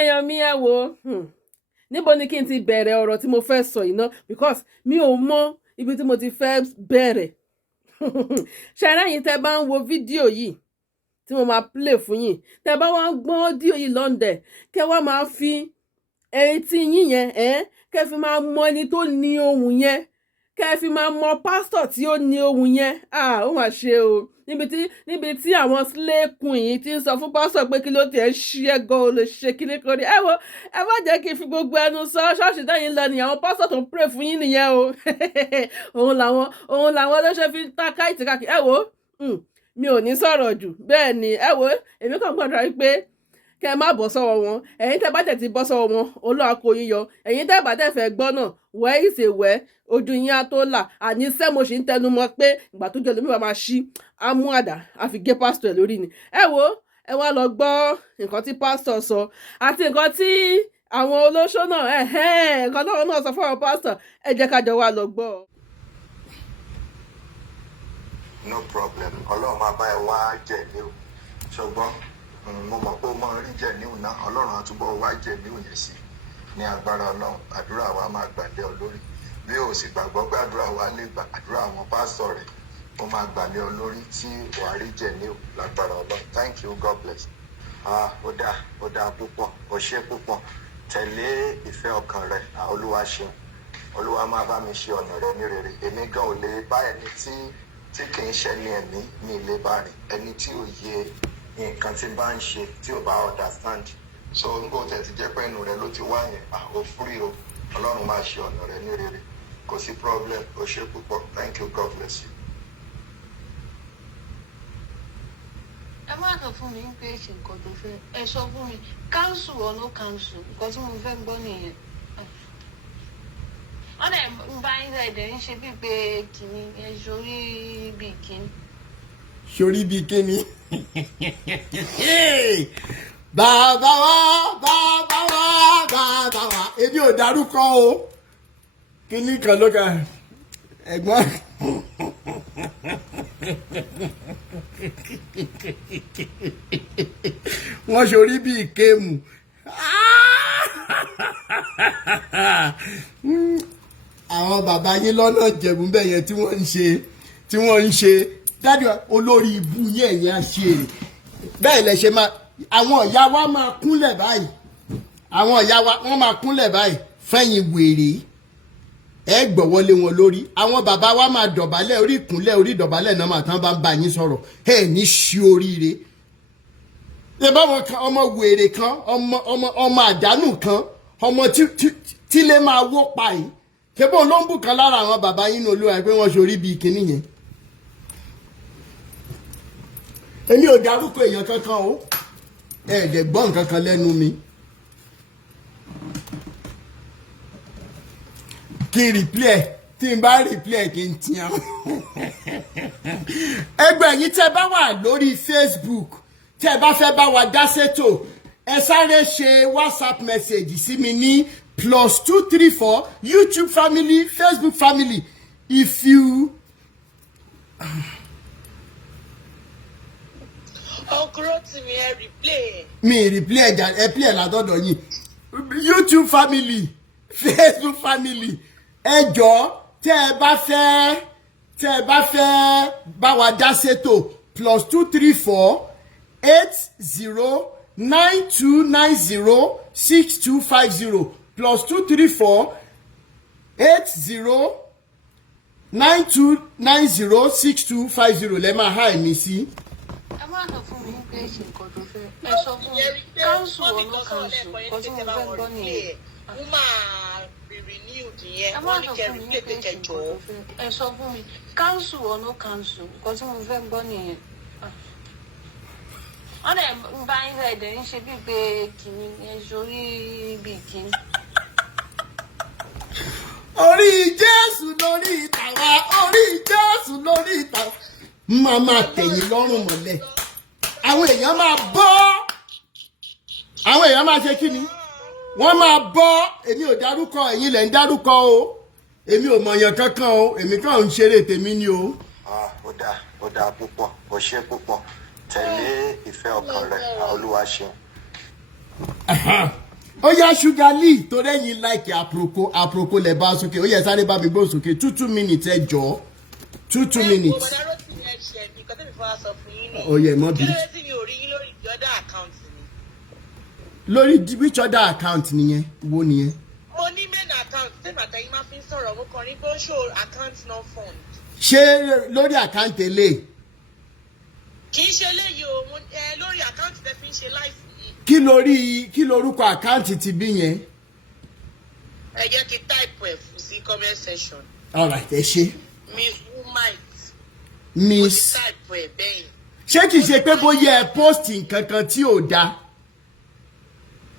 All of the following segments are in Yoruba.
èèyàn mi ẹ wò níbo ni kí n ti bẹ̀rẹ̀ ọ̀rọ̀ tí mo fẹ́ sọ yìí ná because mi ò mọ ibi tí mo ti fẹ́ bẹ̀rẹ̀ ṣẹ́rẹ́yìn tẹ́ bá ń wo fídíò yìí tí mo máa play fún yín tẹ́ bá wá ń gbọ́ ọ́díò yìí lọ́ndẹ̀ kẹ́ wá máa fi etí yín yẹn kẹ́ fi máa mọ ẹni tó ní ohùn yẹn kẹ́ fi máa mọ pásítọ̀ tí ó ní ohùn yẹn ó mà ṣe o níbi tí àwọn sílẹ̀kùn yìí ti ń sọ fún pásítọ̀ pé kí ló tiẹ̀ ṣí ẹ gan o lè ṣe kíní kan ní ẹ wo ẹ má jẹ́ kí n fi gbogbo ẹnu sọ ṣọ́ọ̀ṣì tẹ́yìn lọ nìyẹn àwọn pásítọ̀ tó ń pray fún yín nìyẹn o òun làwọn ló ṣe fi ta káìtì káàkiri ẹ wo mi ò ní sọ̀rọ̀ jù bẹ́ẹ̀ ni ẹ wo èmi kàn gbọ́dọ̀ rí pé kẹ́ ẹ má bọ́ sọ́wọ́ wọn ẹ̀yin tẹ́ bá tẹ̀ ti bọ́ sọ́wọ́ wọn Olúwa kó yín yọ ẹ̀yin tẹ́ bá tẹ̀ fẹ́ gbọ́ náà wẹ́ ìṣèwẹ́ ojú yín á tó là àníṣẹ́ mo sì ń tẹnu mọ́ pé ìgbà tó jẹ́ lómi bá máa ṣí amú àdá àfi gé pásítọ̀ ẹ̀ lórí ni ẹ wo ẹ wá lọ gbọ́ nǹkan tí pásítọ̀ sọ àti nǹkan tí àwọn olóṣó náà nǹkan náà sọ fún àwọn pásítọ̀ ẹ jẹ́ ká jọ wá lọ gbọ́. No problem Ọlọ́run máa bá ẹ wá jẹ̀ ní o ṣùgbọ́n mo mọ̀ pé ó máa rí jẹ̀ níhùn náà Ọlọ́run àtúbọ̀ wá jẹ̀ níhùn yẹn sí ní agbára Ọlọ́run àdúrà wa máa gbàlẹ́ ọ lórí bí o sì gbàgbọ́ pé àdúrà wa lè gbà àdúrà àwọn pásítọ̀ rẹ̀ ó máa gbàlẹ́ ọ lórí tí wàá rí jẹ̀ níhùn lágbára Ọlọ́run. Thank you, God bless. Ó dáa púpọ̀ ó ṣe púpọ̀ tẹ̀lé ìfẹ́ ọkàn rẹ̀ Olúwa ṣeun Olúwa máa bá mi ṣe ọ̀nà rẹ̀ ní rere èmi gan ò lè bá ẹni tí kì í ṣe ní ẹ̀mí ní ilé bá rìn ẹni tí ò yẹ nǹkan tí bá ń ṣe tí ò bá understand so nígbà tẹ̀ ti jẹ́ pé ẹnu rẹ ló ti wá yẹn ó free o Ọlọ́run máa ṣe ọ̀nà rẹ ní rere kò sí problem ó ṣe púpọ̀. Thank you, God bless you. ẹ má sọ fún mi pé ṣe nǹkan tó fẹ́ ẹ sọ fún mi cancel or no cancel nǹkan tí mo fẹ́ gbọ́ nìyẹn wọ́n dẹ̀ ń bá yín ẹ̀dẹ̀ ń ṣe bíi pé kìíní ẹ sórí bíi kìíní. sórí bíi kíni bàbá wa èmi ò dárúkọ o kíní kan ló kà ẹ̀gbọ́n wọ́n sórí bíi kéèmù àwọn bàbá yín lọ́nà jẹ̀bú bẹ́ẹ̀ yẹn tí wọ́n ń ṣe dájú olórí ibú yẹn yẹn ṣe bẹ́ẹ̀ lẹ ṣe máa àwọn ìyá wa máa kúnlẹ̀ báyìí àwọn ìyá wa wọ́n máa kúnlẹ̀ báyìí fẹ́yìn wèrè ẹ gbọ́wọ́lé wọn lórí àwọn bàbá wa máa dọ̀bálẹ̀ orí ìkúnlẹ̀ orí ìdọ̀bálẹ̀ náà máa tán bá ń bá yín sọ̀rọ̀ ẹ ní ṣí oríire ẹ bá wọn kan ọmọ wèrè kan ọmọ àdánù kan ọmọ tí lè máa wó pa yìí ṣébó ló ń bù kan lára àwọn bàbá yín ní Olúwa pé wọ́n ṣorí bíi kinní yẹn èmi ò dárúkọ èèyàn kankan o ẹ̀ẹ́dẹ̀ gbọ́ nǹkan kan lẹ́nu mi kí n replay tí n bá replay kí n tiẹ̀ ẹgbẹ́ yìí tẹ́ bá wà lórí Facebook tẹ́ bá fẹ́ bá wa dá sétò ẹ sáré ṣe WhatsApp message sí mi ní +234 YouTube family Facebook family if you. Rotimi ẹ replay. mi replay ẹ play látọ̀dọ̀ yín YouTube family Facebook family ẹ jọ̀ọ́ tẹ́ ẹ bá fẹ́ bá wa dá sétò +234 8092906250 +234 8092906250 lẹ́ máa há ẹ̀mí sí. ẹ má sọ fún mi pé ṣe nǹkan tó fẹ́ ẹ sọ fún mi cancel or no cancel nǹkan tí mo fẹ́ gbọ́ nìyẹn. wọ́n máa be renewed yẹn wọ́n ní kẹ́ replay pé kẹjọ. ẹ sọ fún mi cancel or no cancel nǹkan tí mo fẹ́ gbọ́ nìyẹn. wọ́n dẹ̀ ń bá yín ẹ̀dẹ̀ ń ṣe bíi pé kìíní ẹ sórí bíi kìíní. orí Jésù lórí ìtàwá orí Jésù lórí ìtàwá máa máa tẹ̀yìn lọ́rùn mọ́lẹ̀ àwọn èèyàn máa bọ́ àwọn èèyàn máa ṣe kí ni wọ́n máa bọ́ èmi ò dárúkọ ẹ̀yin lẹ̀ ń dárúkọ o èmi ò mọ̀yàn kankan o èmi kàn ń ṣeré tèmi ni o. ó dáa púpọ̀ ó ṣe púpọ̀ tẹ̀lé ìfẹ́ ọkàn rẹ̀ Olúwa ṣeun. ó yá Sugar Lee tó lẹ́yìn like àpòkò lẹ̀ bá sókè ó yẹ sáré bá mi gbó sókè 2 minutes ẹ jọ 2 minutes. ó yẹ mọ́ bí. lórí which other account nìyẹn wo nìyẹn. mo ní main account tí màtẹ́yìn máa fi ń sọ̀rọ̀ mo kàn ní pé ó show account no fund. ṣé lórí account èlé. kì í ṣe léyìí o lórí account tẹ fi ń ṣe live yìí. kí lorúkọ account ti bí yẹn. ẹ jẹ́ kí type ẹ̀ fún sí comment section. alright ẹ ṣe. miss wumite. miss. mo ti type ẹ̀ bẹ́yìn. ṣé kìí ṣe pé bóyá ẹ post nǹkan kan tí ò dáa.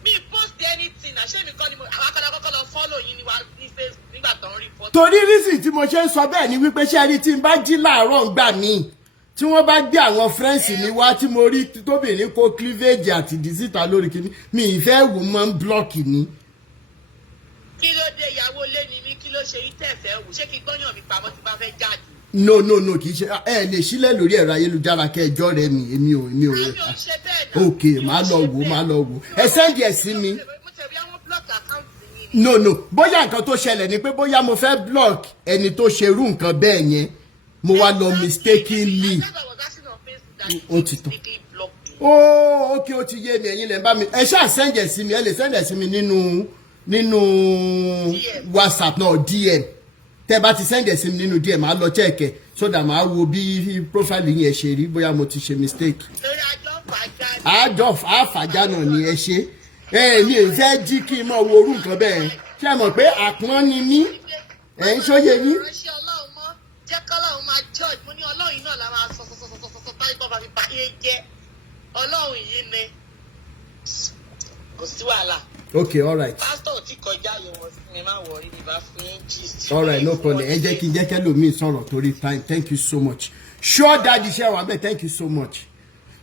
mi post anything na ṣé mi kọ́ ni mo àwọn akọ́dọ̀ kọ́kọ́ lọ follow yín ní Facebook nígbà tó ń report. torí rísì tí mo ṣe ń sọ bẹ́ẹ̀ ni wípé ṣé ẹni tí n bá jí láàárọ̀ ń gbà mí tí wọ́n bá gbé àwọn friends mi wá tí mo rí tóbìnrin kó cleavage àti dísítà lórí kìíní mi ìfẹ́ wò mọ́ ń blọ́ọ̀kì ni. kí ló dé ìyàwó lé ni mí kí ló ṣe rí tẹ̀fẹ́ wò ṣé kí gbọ́yàn mi pamọ́ tí bá fẹ́ jáde. no kì í ṣe ẹ lè sílẹ̀ lórí ẹ̀rọ ayélujára kẹjọ rẹ mi èmi ò rẹ. ok máa lọ wò ẹ sẹ́ndì ẹ̀ sí mi. no bóyá nǹkan tó ṣẹlẹ̀ ni pé bóyá mo fẹ́ block ẹni tó ṣerú nǹkan bẹ́ẹ̀ yẹn mo wá lọ mistakenly. ó ti tán. ok ó ti yé mi ẹ̀yin lẹ́ ń bá mi ẹ ṣáà sẹ́ndì ẹ̀ sí mi ẹ lè sẹ́ndì ẹ̀ sí mi nínú WhatsApp náà DM. tẹ́ bá ti send ẹ̀ sí mi nínú díẹ̀ máa lọ check ẹ̀ so that máa wo bí profile yẹn ṣe rí bóyá mo ti ṣe mistake. àfàjà náà ni ẹ ṣe mi ò fẹ́ jí kí n mọ̀ wo orú nǹkan bẹ́ẹ̀ ṣé ẹ mọ̀ pé àpọ́n ni mí ẹ̀ ń ṣóye yín. jẹ́ kọ́lọ́run máa judge mo ní ọlọ́run yìí náà la máa sọ táyé tó bá fi pa iye jẹ́ ọlọ́run yìí ni kò sí wàhálà. okay all right. pastor ti kọjá yẹn wọn sí mi máa wọrí mi bá fún yín gist. all right no problem ẹ jẹ́ kí n jẹ́ kẹ́lòmíì sọ̀rọ̀ torí time thank you so much sure daddy ṣe wà bẹ́ẹ̀ thank you so much.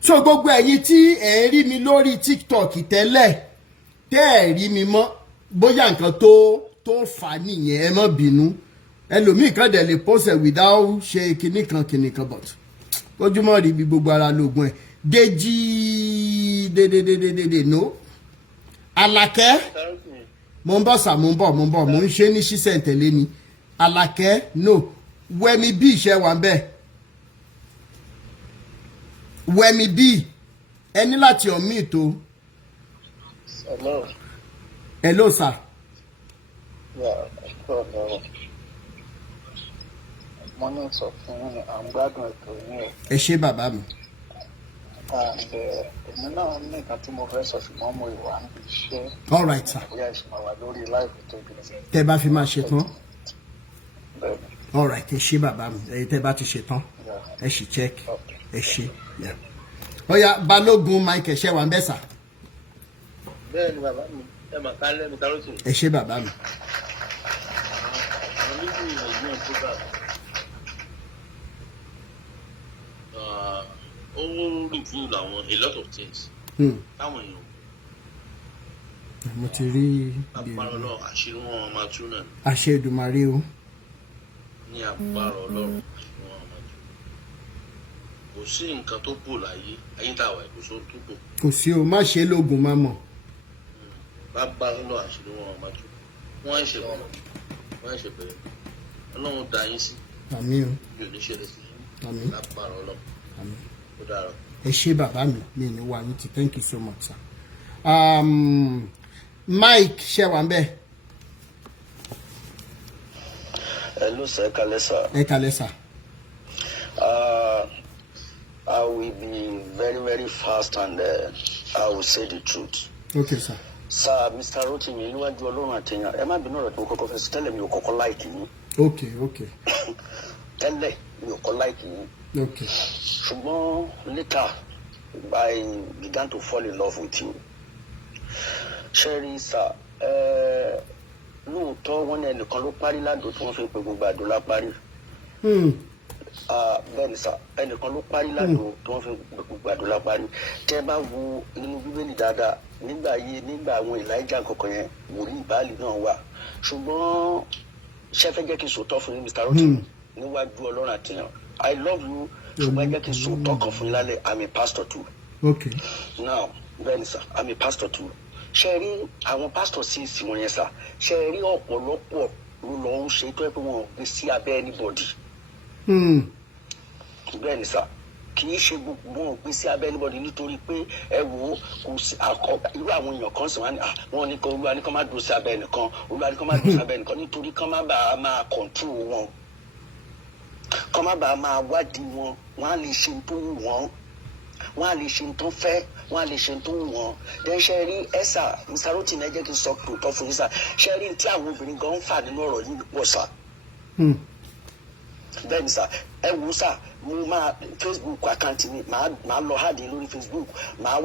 so gbogbo ẹ̀yin tí ẹ̀ ń rí mi lórí TikTok tẹ́lẹ̀ tẹ́ ẹ̀ rí mi mọ́ bóyá nǹkan tó fà nìyẹn ẹ má bínú ẹlòmíì kan dẹ̀ lè post ẹ̀ without ṣe kinní kan but ojúmọ́ rí bí gbogbo ara lóògùn ẹ̀ Déjì dédédédédé no Àlàkẹ́ mo ń bọ̀ sà mo ń ṣe ní ṣísẹ̀ntẹ̀lé ni Àlàkẹ́ no Wẹ̀mí bí iṣẹ́ wà ń bẹ̀ Wẹ̀mí bí ẹni láti ọ̀mí ìtò. hello sir. mo ní sọ fún àwọn gbádùn ètò yín o. ẹ ṣé bàbá mi. èmi náà ní nǹkan tí mo fẹ́ sọ ṣùgbọ́n mo ìwà ń ṣe. all right sir. ìyá ìṣúná wà lórí láìpẹ́ tó bí. tẹ́ bá fi máa ṣe tán. all right ẹ ṣé bàbá mi ẹ̀yin tẹ́ bá ti ṣe tán ẹ ṣì check ẹ ṣé. ọ̀ya Balógun Michael ṣẹ́ wà ń bẹ̀ sà. bẹ́ẹ̀ ni bàbá mi ẹ mà ká lẹ́nu ká ló tún. ẹ ṣé bàbá mi. àwọn onígbò ìròyìn program ó review àwọn a lot of things. táwọn èèyàn. mo ti rí. agbára Ọlọ́run àṣírí wọn máa tú náà. àṣẹ Èdùmàrè o. ní agbára Ọlọ́run àṣírí wọn máa tú. kò sí nǹkan tó bò láyé ayé tá a wà kò sóhun tó bò. kò sí o má ṣe lóògùn má mọ̀. bàbá Ọlọ́run àṣírí wọn máa tú. wọ́n ń ṣe bẹ̀rẹ̀ Ọlọ́run dá yín sí. àmín o. yóò ní ṣẹlẹ̀ sí yín. àmín. lágbára Ọlọ́run. àmín. ó dára. ẹ ṣé bàbá mi mi ní wà ní ti thank you so much sir. Mike ṣe wà ń bẹ̀. hello sir, ẹ kalẹ́ sà. I will be very very fast and I will say the truth. okay sir. Sir, Mr. Rotimi, níwájú Ọlọ́run àtẹ̀yàn ẹ má bínú ọ̀rọ̀ tí mo kọ́kọ́ fẹ́ sọ tẹ́lẹ̀ mi ò kọ́kọ́ láìkì yín. okay. tẹ́lẹ̀ mi ò kọ́ láìkì yín. okay. ṣùgbọ́n later I began to fall in love with you. Sherry sir, lóòótọ́ wọ́n ní ẹnìkan ló parí ládùn tí wọ́n fi pe gbogbo àdó lápárí. bẹ́ẹ̀ ni sir, ẹnìkan ló parí ládùn tí wọ́n fi pe gbogbo àdó lápárí. tẹ́ bá wo inú bíbélì dáadáa nígbà àwọn Elijah kankan yẹn wòlíì Báálì náà wà. ṣùgbọ́n ṣé fẹ́ jẹ́ kí n sòótọ́ fún yín Mr. Rotimi níwájú Ọlọ́run àtìyàn I love you ṣùgbọ́n jẹ́ kí n sòótọ́ kan fún yín lálẹ́ I'm a pastor too. okay. now bẹ́ẹ̀ ni sir I'm a pastor too. ṣe rí àwọn pásítọ̀ sí ìsìn wọn yẹn sà ṣe rí ọ̀pọ̀lọpọ̀ ló lọ ń ṣe tó ẹ pé wọn ò gbé sí abẹ́ anybody. bẹ́ẹ̀ ni sà kì í ṣe gbogbo wọn ò gbé sí abẹ́ anybody nítorí pé ẹ wò ó kò sí irú àwọn èèyàn kan sì wọn ní kó olúwa ní kó má dúró sí abẹ́ nìkan olúwa ní kó má dúró sí abẹ́ nìkan nítorí kó má bàa máa control wọn kó má bàa máa wádìí wọn wọn á lè ṣe tó wù wọn wọn á lè ṣe tó fẹ́ wọn á lè ṣe tó wù wọn then ṣe rí ẹ̀sà Mr. Rotimi ẹ jẹ́ kí n sọ tòótọ́ fún yín sà ṣe rí tí àwọn obìnrin gan ń fà nínú ọ̀rọ̀ yìí pọ̀ sà bẹ́ẹ̀ ni sà ẹ wò sà mo máa Facebook àkáǹtì mi màá lọ hàdí lórí Facebook màá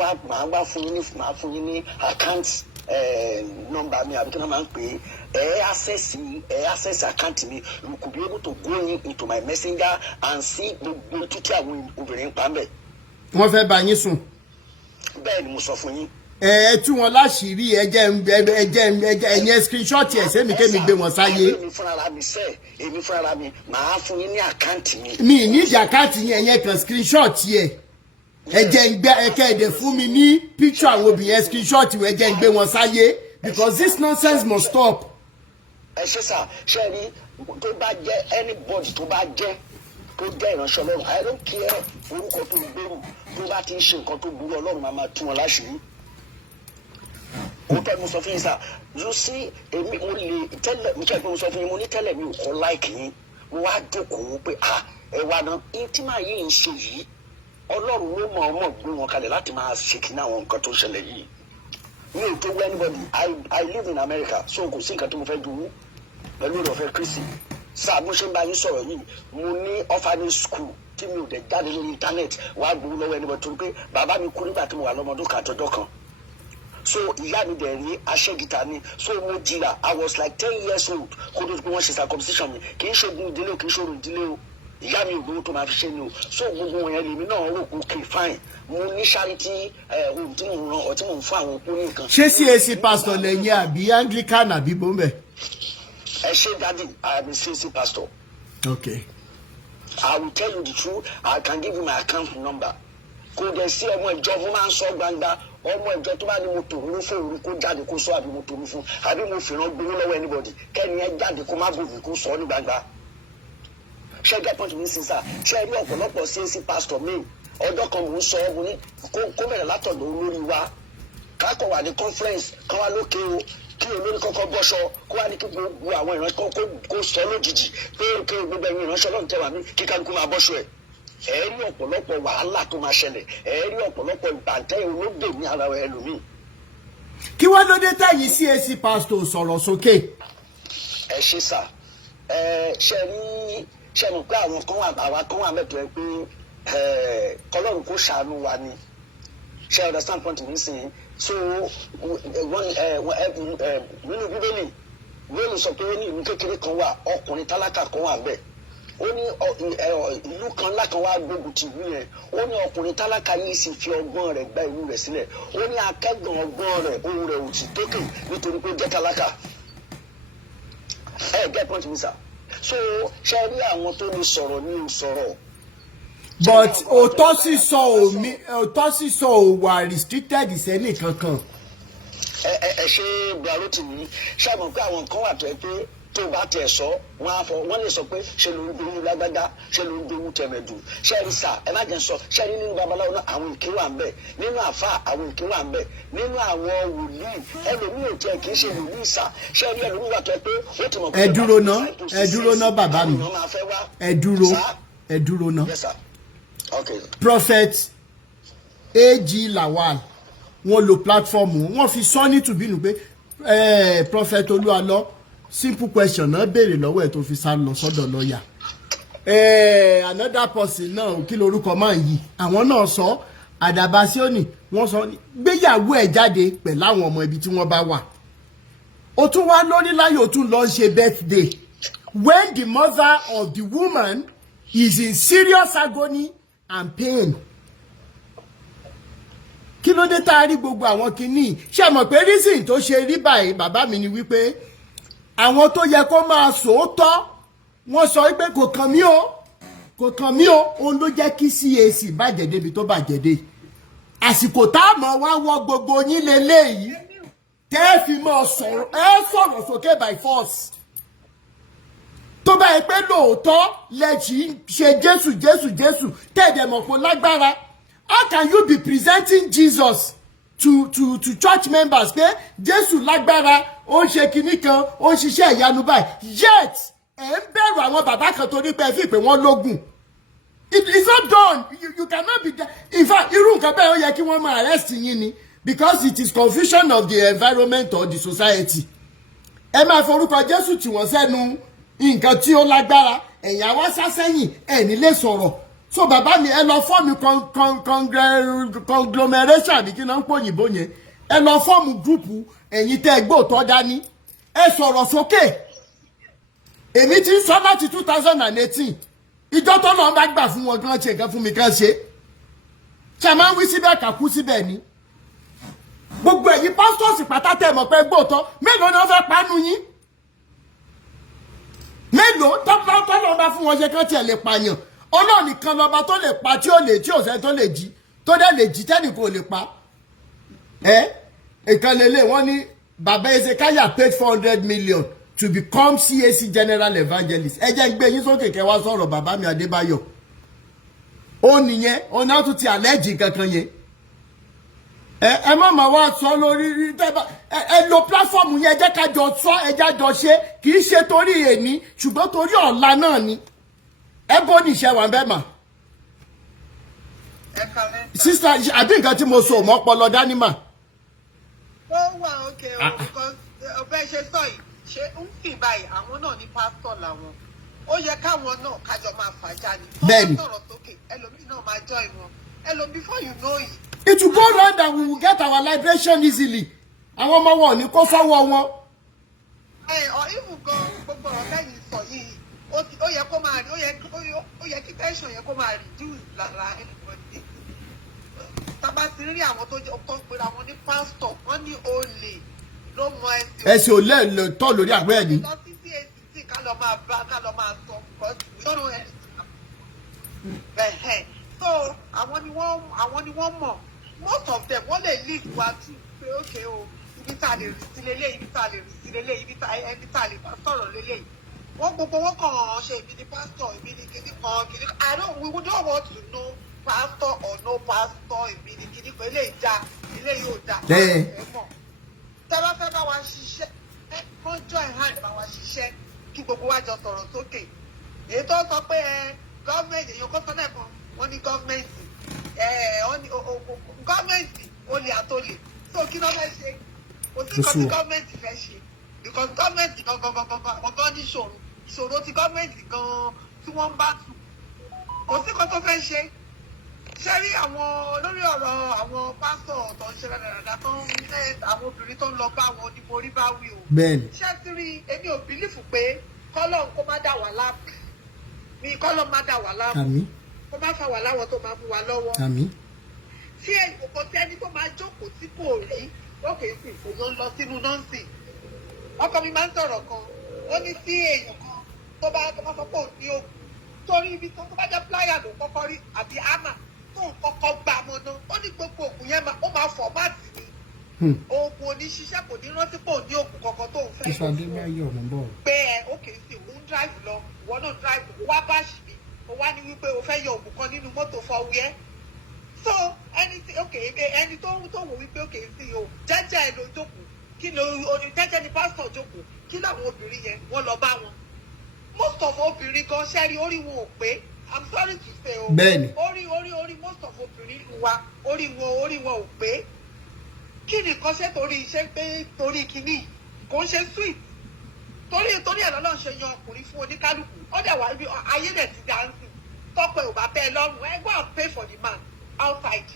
wá fún yín ní àkáǹtì nọ́mbà mi àbí kí wọ́n máa ń pè é access àkáǹtì mi you could be able to go into my messenger and see gbogbo títí àwọn obìnrin pa mbẹ. wọ́n fẹ́ bá yín sùn. bẹ́ẹ̀ ni mo sọ fún yín. Tú wọn láṣìírí ẹ̀yẹn screenshot ẹ̀ sẹ́mi kémi gbé wọn sáyé. èmi fúnra mi màá fún yín ní àkáǹtì mi. mi nídìí àkáǹtì yẹn ẹ̀yẹn kan screenshot yẹ ẹ̀jẹ̀ ẹ̀dẹ̀ fún mi ní picture àwọn obìnrin screenshot ẹ̀jẹ̀ ń gbé wọn sáyé because this nonsense must stop. ẹ ṣe sà ṣe rí tó bá jẹ́ anybody tó bá jẹ́ ìránṣẹ́ Ọlọ́run I don't care orúkọ tó gbèrú tó bá ti ń ṣe nǹkan tó burú Ọlọ́run máa tú wọn láṣìírí. òótọ́ mo sọ fún yín sà you see èmi mo lè tẹ́lẹ̀ mo kẹ́ pé mo sọ fún yín mo ní tẹ́lẹ̀ mi ò kọ́ láìkì yín mo wá jókòó pé ẹ wá náà tí màá yìí ń ṣe yìí Ọlọ́run ló mọ̀ ọmọ gbé wọn kalẹ̀ láti máa ṣe kí ní àwọn nǹkan tó ṣẹlẹ̀ yìí mi ò tó wẹ́ anybody I live in America so kò sí nǹkan tó mo fẹ́ dùn pẹ̀lú ìrọ̀fẹ́ Kristi sáà bó ṣe ń bá yín sọ̀rọ̀ yìí mo ní orphanage school tí mi ò dẹ̀ jáde lórí internet wàá gbowó lọ́wọ́ anybody torí pé bàbá mi kú nígbà tí mo wà lọ́mọdún kan àtọ́jọ́ kan so ìyá mi dẹ̀ rí aṣẹ́gìtà ni so mo jìrà I was like 10 years old kó tó pé wọ́n ṣe circumcision mi kì í ṣoògùn ìdílé o kì í ṣòro ìdílé o ìyá mi ò lówó tó máa fi ṣe ni o so gbogbo wọn yẹn lèmi náà rò okay fine mo ní charity ohun tí mo ràn ọ tí mo ń fún àwọn opó ní nǹkan. ṣé CAC pastor lẹ́yìn àbí Anglican àbí bọ́m̀bẹ̀. ẹ ṣe daddy I am a CAC pastor. Okay. I will tell you the truth I can give you my account number. kò dẹ̀ sí ọmọ ìjọ fún máa ń sọ gbangba ọmọ ìjọ tó bá ní mo tòun fún òru kó jáde kó sọ àbí mo tòun fún àbí mo fìràn gbowó lọ́wọ́ anybody kẹ́ni ẹ jáde kó má bòbí kó sọ ní gbangba. ṣé get point mi sí sá ṣé rí ọ̀pọ̀lọpọ̀ CAC pastor mi ọjọ́ kan mò ń sọ mo ní kó bẹ̀rẹ̀ látọ̀dọ̀ olórí wa kákọ̀ wà ní conference kan wá lókè o kí olórí kọ́kọ́ bọ́ṣọ kó wá ní kí gbogbo àwọn ìránṣẹ́ kó sọ lójijì pé kí gbogbo ẹ̀yin ìránṣẹ́ Ọlọ́run tẹ̀wá mi kí kálukú máa bọ́ṣọ ẹ̀. ẹ rí ọ̀pọ̀lọpọ̀ wàhálà tó máa ṣẹlẹ̀ ẹ rí ọ̀pọ̀lọpọ̀ ìbàntẹ́ olóògbé ní ara ẹlòmíì. kí wá ló dé tẹ̀yìn CAC pastor sọ̀rọ̀ sókè. ẹ ṣe sà ṣe mọ̀ pé àwọn kan wà mẹ́tọ́ ẹ pé kọlọ́run kó ṣàánú wa ni ṣe understand point mi sìn so nínú Bíbélì wíwèlú sọ pé ó ní ìlú kékeré kan wà ọkùnrin tálákà kan wà bẹ́ẹ̀ ó ní ìlú kan ńlá kan wá gbógun ti ìlú yẹn ó ní ọkùnrin tálákà yìí sì fi ọgbọ́n rẹ̀ gba ìlú rẹ̀ sílẹ̀ ó ní akẹ́gbọ̀n ọgbọ́n rẹ̀ ohun rẹ̀ ò sì tókè nítorí pé ó jẹ́ tálákà get point mi sà so ṣe rí àwọn tó ní sọ̀rọ̀ ní o sọ̀rọ̀. but òótọ́ sísọ ò wà restricted sẹ́nì kankan. ẹ ṣe Rotimi ṣàmù pé àwọn kan wà tó ẹ pé tó bá tẹ̀ sọ wọ́n lè sọ pé ṣe ló ń gbowó lágbádá ṣe ló ń gbowó tẹ̀mẹ̀dù ṣe rí sà ẹ má jẹ́ sọ ṣe rí nínú babaláwo náà àwọn ìké wà ń bẹ nínú àfà àwọn ìké wà ń bẹ nínú àwọn wòlíì ẹlòmíì ò tẹ kì í ṣe wòlíì sà ṣe rí ẹlòmíì wà tó ẹ pé ó ti mọ̀ pé. ẹ dúró ná bàbá mi ẹ dúró ná. Prophet AG Lawal wọ́n lo platform wọ́n fi sọ ní tùbínú pé Prophet Olúalọ simple question náà béèrè lọ́wọ́ ẹ̀ tó fi sá lọ sọ́dọ̀ lọ́ọ̀yà another person náà kí lorúkọ máa ń yí àwọn náà sọ Àdàbà Síónì wọ́n sọ gbéyàwó ẹ̀ jáde pẹ̀lú àwọn ọmọ ibi tí wọ́n bá wà ó tún wá lórí láyò tún lọ ṣe birthday when the mother of the woman is in serious agony and pain. Kí ló dé tá a rí gbogbo àwọn kinní ṣé mọ̀ pé reason tó ṣe rí báyìí bàbá mi ni wípé àwọn tó yẹ kó máa sòótọ́ wọ́n sọ wípé kò kàn mí o òun ló jẹ́ kí CAC bàjẹ́ débi tó bàjẹ́ dé àsìkò tá a mọ̀ wá wọ́ gbogbo yín lélẹ́yìí tẹ́ fi mọ́ sọ̀rọ̀ sókè by force. Tó bá yẹ pé lóòótọ́ lẹ́jì ṣe Jésù tẹ̀dẹ̀ mọ̀ pé lágbára. How can you be presenting Jesus to church members pé Jésù lágbára ó ń ṣe kinní kan ó ń ṣiṣẹ́ ìyanu báyìí yet ẹ̀ ń bẹ̀rù àwọn bàbá kan torí pé ẹ fi pé wọ́n lógún. It is not done. You cannot be there. In fact, irú nǹkan bẹ́ẹ̀ ó yẹ kí wọ́n máa arrest yín ni because it is confusion of the environment or the society. Ẹ máa forúkọ Jésù tí wọ́n sẹ́nu nǹkan tí ó lágbára ẹ̀yìn àwa sásẹ́yìn ẹ̀ nílé sọ̀rọ̀. So bàbá mi ẹ lọ fọ́ọ̀mù conglomeration àbí kí náà ń pòyìnbó yẹn. Ẹ lọ fọ́ọ̀mù gúrùpù ẹ̀yin tẹ́ gbóòtọ́ dání. Ẹ sọ̀rọ̀ sókè. Èmi ti ń sọ láti 2018. Ìjọ tó lọ́n bá gbà fún wọn kan ṣe nǹkan fún mi kan ṣe. Ṣé máa ń wí síbẹ̀ kàkú síbẹ̀ ni? Gbogbo ẹ̀yin pastors pátá tẹ̀ mọ̀ pé gbóòtọ́ mélòó ni wọ́n fẹ́ panu yín? Mélòó tọ́lọ́ bá fún wọn ṣe kán tiẹ̀ lè pààyàn? Ọlọ́run nìkan lọ́ba tó lè pa tí ó lè tí òṣèlú tó lè jí tó dẹ̀ lè jí tẹ́nìkan ò lè pa. Ìkànnì ilé wọn ní bàbá Ezekiah paid 400 million to become CAC general evangelist. Ẹ jẹ́ ń gbé yín sókè kẹ́ wá sọ̀rọ̀ bàbá mi Adébáyọ̀. Ó nìyẹn ó náà tún ti àlẹ́jì kankan yẹn. Ẹ má máa wá sọ lórí ẹ lo platform yẹn jẹ́ ká jọ sọ ẹjá jọ ṣe kì í ṣe torí èmi ṣùgbọ́n torí ọ̀la náà ni. Ẹ bó ní ìṣẹ́ wà bẹ́ẹ̀ mà. Sísá àbí nǹkan tí mo sọ mọ́ ọpọlọ dání mà. Ó wà òkè o because ọbẹ̀ ṣe sọ yìí ṣe ń fi báyìí àwọn náà ní pásítọ̀ làwọn. Ó yẹ káwọn náà kájọ máa fàájà ni. Bẹ́ẹ̀ni. Wọ́n sọ̀rọ̀ sókè ẹlòmíì náà máa jọ ìwọ̀n. Ẹlòmíì before you know it. It will go round and we will get our liberation easily. Àwọn ọmọ wọn ò ní kó sọ́wọ́ wọn. Ìfún gan gbogbo ọ̀rọ̀ lẹ́yìn sọ yìí ó yẹ kó máa rí ó yẹ kí pension yẹ kó máa reduce lára everybody. Tábà ti rí àwọn tó ń pera wọn ní pásítọ̀ wọ́n ní olè ló mọ ẹsẹ̀. Ẹsẹ̀ ò lè tọ́ lórí àgbẹ̀ ẹ̀dí. Lọ sí CAC ká lọ máa sọ because bẹ́ẹ̀ so àwọn ni wọ́n mọ̀ most of them wọ́n lè lead wa to pé okay o ibi tá a lè rí sí lélẹ̀ ibi tá a lè rí sí lélẹ̀ ibi tá a lè bá sọ̀rọ̀ lélẹ̀ wọ́n gbogbo wọn kàn án ṣe ibi ní pastor ibi ní kíní kan we don't want to know pastor or no pastor ibi ní kíní kan eléyìí dá eléyìí ò dá ẹ mọ̀ tẹ́lá fẹ́ bá wa ṣiṣẹ́ wọ́n join hand bá wa ṣiṣẹ́ kí gbogbo wa jọ sọ̀rọ̀ sókè èyí tó sọ pé gọ́ọ̀mẹ̀ntì èyí kò sọ náà kan wọ́n ní gọ́ọ̀mẹ̀ntì gọ́ọ̀mẹ̀ntì olè àtolè so kí ló fẹ́ ṣe kò sí nǹkan tí gọ́ọ̀mẹ̀ntì fẹ́ ṣe because gọ́ọ̀mẹ̀ntì gangan àwọn gan ní ìṣòro ti gọ́ọ̀mẹ̀ntì gan tí wọ́n ń bá tù kò sí nǹkan tó fẹ́ ṣe ṣé rí àwọn lórí ọ̀rọ̀ àwọn pásítọ̀ tó ń ṣe dáadáa tó ń lé àwọn obìnrin tó ń lọ bá wọn ní borí bá wí o ṣé tí rí èmi ò bìlífù pé kọ́lọ́n kó má dà wá láàmú mi kọ́lọ́n má dà wá láàmú kó má fà wá láwọn tó máa mú wa lọ́wọ́ tí kò sẹ́ni tó máa jókòó tí kò rí lókè sí òun lọ sínú nọ́ọ̀sì ọkọ mi máa ń sọ̀rọ̀ kan ó ní sí èèyàn kan tó bá sọ pé òun ní òògùn torí ibi tó bá jẹ́ pláyà ló kọ́kọ́ rí àbí ámà tó ń kọ́kọ́ gbà mọ́ náà ó ní gbogbo òògùn yẹn ó máa fọ̀ máàtì ni oògùn ò ní ṣiṣẹ́ kò ní rántí pé òun ní òògùn kankan tó ń fẹ́ pé ókè sí òun drive lọ ìwọ náà drive wá báṣì mi ó wá ní wípé o fẹ́ yọ òògùn kan nínú mọ́tò fọwúyẹ́ so ẹni tó wò wípé òkè sí o jẹ́jẹ́ ẹ ló jókòó kí ló jẹ́jẹ́ ni pásítọ̀ jókòó kí làwọn obìnrin yẹn wọ́n lọ bá wọn most of obìnrin gan ṣẹ́rí orí wọn ò pé I'm sorry to say o orí most of obìnrin wa orí wọn ò pé kí ni nǹkan ṣe torí iṣẹ́ pé torí kínní kò ń ṣe sweet torí ẹ̀ lọ́lọ́ ṣe yan ọkùnrin fún oníkálukú ó dẹ̀ wá ayé dẹ̀ ti dáńsì tọ́pẹ́ ò bá bẹ́ẹ̀ lọ́rùn ẹ go and pay for the man outside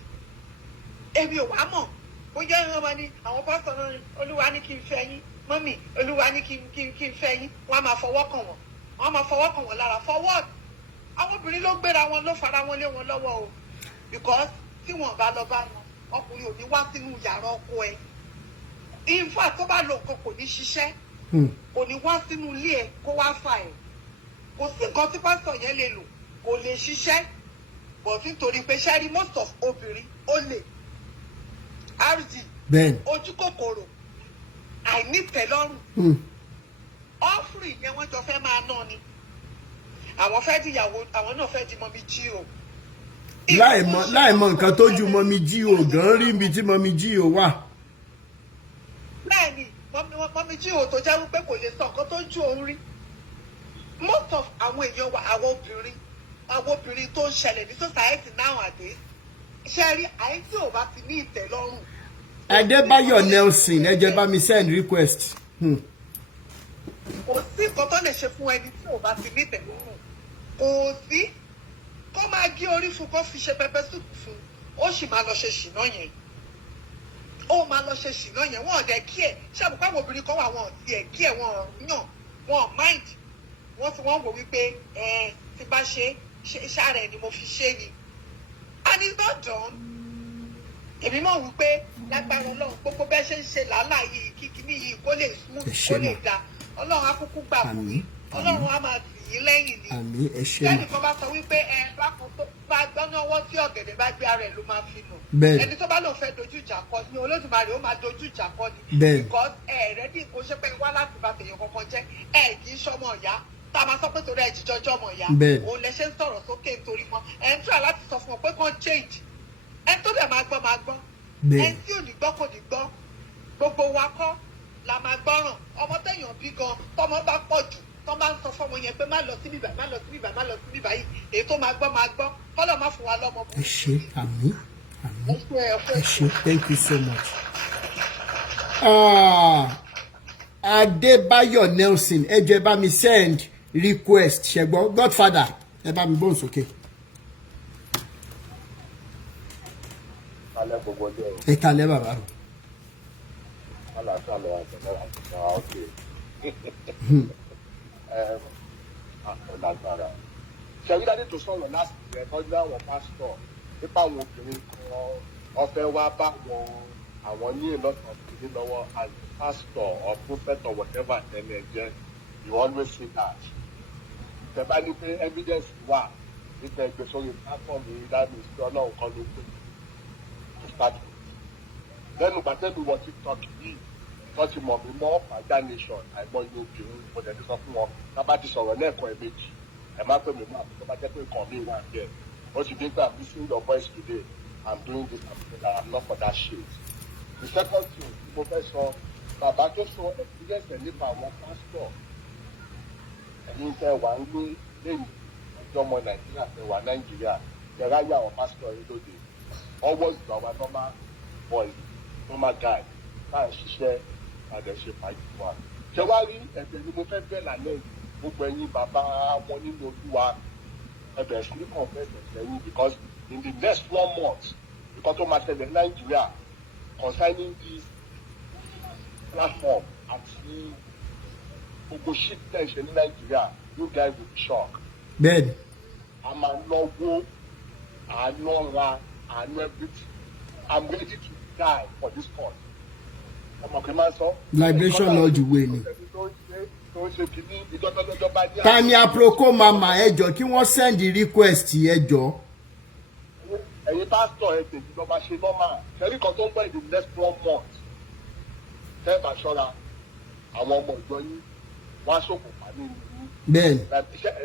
èmi ò wá mọ̀ bóyá ẹ̀rọ máa ní àwọn pásítọ̀ náà olúwa ní kí n fẹ́ yín mọ́mì olúwa ní kí n fẹ́ yín wọ́n á máa fọwọ́ kàn wọ́n lára forward àwọn obìnrin ló gbéra wọn ló fara wọn lé wọn lọ́wọ́ o because tí wọ́n bá lọ bá wọn ọkùnrin ò ní wá sínú yàrá ọkọ ẹ̀ in fact tó bá lo nǹkan kò ní ṣiṣẹ́ kò ní wá sínú ilé ẹ̀ kó wá fà ẹ̀ kò sí nǹkan tí pásítọ̀ yẹn lè lò kò lè ṣiṣẹ́ but nítorí pé ṣẹ́rí most of obìnrin ó lè rd ojú kòkòrò àìnítẹ́lọ́rùn offering yẹn wọ́n jọ fẹ́ máa ná ni àwọn fẹ́ di ìyàwó àwọn náà fẹ́ di mọ́mí jí o. láìmọ̀ nǹkan tó ju mọ́mí jí o gan rí ibi tí mọ́mí jí o wà. bẹ́ẹ̀ni mọ́mí jí o tó jẹ́ wípé kò lè sọ nǹkan tó ju òun rí most of àwọn èèyàn wa àwọn obìnrin tó ń ṣẹlẹ̀ ní society nowadays ṣe rí àìsí ò bá ti ní ìtẹ́lọ́rùn. Adébáyọ̀ Nelson ẹ jẹ́ bá mi send request. Kò sí nǹkan tó lè ṣe fún ẹni tí ò bá ti ní ìtẹ́lọ́rùn kò sí kó máa gé orí fún kó fi ṣe pẹpẹ súpù fún ó sì máa lọ ṣe ṣìnà yẹn ó máa lọ ṣe ṣìnà yẹn wọn ò dẹ kí ẹ ṣàbùkù àwọn obìnrin kan wà wọn ò tiẹ̀ kí ẹ wọn ò yàn wọn ò mind wọ́n wò wípé tí bá ṣe ṣáà rẹ̀ ni mo fi ṣe ni and it's not done. Èmi mọ̀ wípé lágbára Ọlọ́run gbogbo bẹ́ẹ̀ ṣe ń ṣe làálàá yìí kíkiní yìí kó lè smooth kó lè da Ọlọ́run á kúkú gbà fún mi Ọlọ́run á máa tì yín lẹ́yìn ni. Lẹ́nu kan bá sọ wípé bákan tó bá gbọ́ná ọwọ́ tí ọ̀gẹ̀dẹ̀ bá gbé ara ẹ̀ ló máa fi nù. Ẹni tó bá lòun fẹ́ dojú ìjà kọ ni Olódùmarè ó máa dojú ìjà kọ ni. Because rẹ́dí kò ṣe pé wá láti bá tèèyàn kankan jẹ́ kì í ṣọmọ ìyá tá a máa sọ pé torí ẹ̀ jíjọjọ́ ọmọ ìyá òun lẹ ṣe ń sọ̀rọ̀ sókè nítorí wọn ń tura láti sọ fún wọn pé kàn change tó dẹ̀ máa gbọ́ tí ò ní gbọ́ kò ní gbọ́ gbogbo wa kọ́ la máa gbọ́ràn ọmọ téèyàn bí gan tọmọ bá pọ̀ jù tọ́ bá ń sọ fọmọ yẹn pé má lọ síbí báyìí má lọ síbí báyìí má lọ síbí báyìí èyí tó máa gbọ́ kọ́lọ̀ má fún wa lọ́mọ bó. ẹ ṣé àmín ẹ ṣé thank you so much. Adébáyọ̀ Nelson ẹ jẹ́ bá mi send request ṣẹgbọ́ Godfather ẹ bá mi gbóhùn sókè. ẹ kalẹ̀ bàbá mi. ṣẹ̀rídádé tó sọ̀rọ̀ lásìkò ẹ̀ tọ́jú àwọn pásítọ̀ nípa àwọn obìnrin kan ọ̀fẹ́ wá bá àwọn ní ìlọ́tọ̀ ìdílé lọ́wọ́ as a pastor or prophet or whatever ẹni ẹ̀ jẹ́ you always say that. Ìjọba ní pé evidence wà nípa ẹgbẹ́ sórí platform yìí dábì sí ọlọ́run kan ló pé to start with. Lẹ́nu gbàtẹ́lu wọ TikTok yìí wọ́n ti mọ̀ mí mọ́ Fàjà Nation àìmọye obìnrin mo dẹ̀ ti sọ fún wọn tábà ti sọ̀rọ̀ lẹ́ẹ̀kan ẹ̀mejì ẹ má pè mí mọ́ àbúkọ́ bá jẹ́ pé nǹkan mi wà bẹ́ẹ̀ ó ti dé pé I'm listening to your voice today I'm doing this I'm not for that shit. The second thing mo fẹ́ sọ bàbá tó sọ experience nípa àwọn pastor ẹ̀yin tẹ́ wà ń gbé lẹ́yìn ọjọ́ ọmọ Nàìjíríà tẹ́ wà Nàìjíríà tẹ́ ráyè àwọn pastor yìí lóde ọwọ́ ìgbà wa normal boy normal guy táà ń ṣiṣẹ́ àdẹ̀ṣe fàájì wa. Ṣé wá rí ẹ̀bẹ̀ ni mo fẹ́ bẹ̀ lálẹ́ yìí gbogbo ẹ̀yin bàbá wọn nínú Olúwa ẹ̀bẹ̀ sí ní confess ẹ̀yin because in the next 1 month nǹkan tó máa ṣẹlẹ̀ ní Nàìjíríà concerning this platform àti gbogbo shit tẹ̀ ṣe ní Nàìjíríà you guys will be shocked. Bẹ́ẹ̀ni. A máa lọ́wọ́ àánú ra àánú everything I'm ready to die for this cause. Liberation Lodge way ni. Ta ni aproko mama ẹjọ́ kí wọ́n send request ẹjọ́. Ẹ̀yin pastor ẹ tètè lọ bá ṣe normal. Ṣẹ́rí kan tó ń bọ̀ in the next 1 month. Tẹ́ bá ṣọ́ra àwọn ọmọ ìjọ yín wọ́n á ṣòkòpá ní ìlú. Bẹ́ẹ̀ni.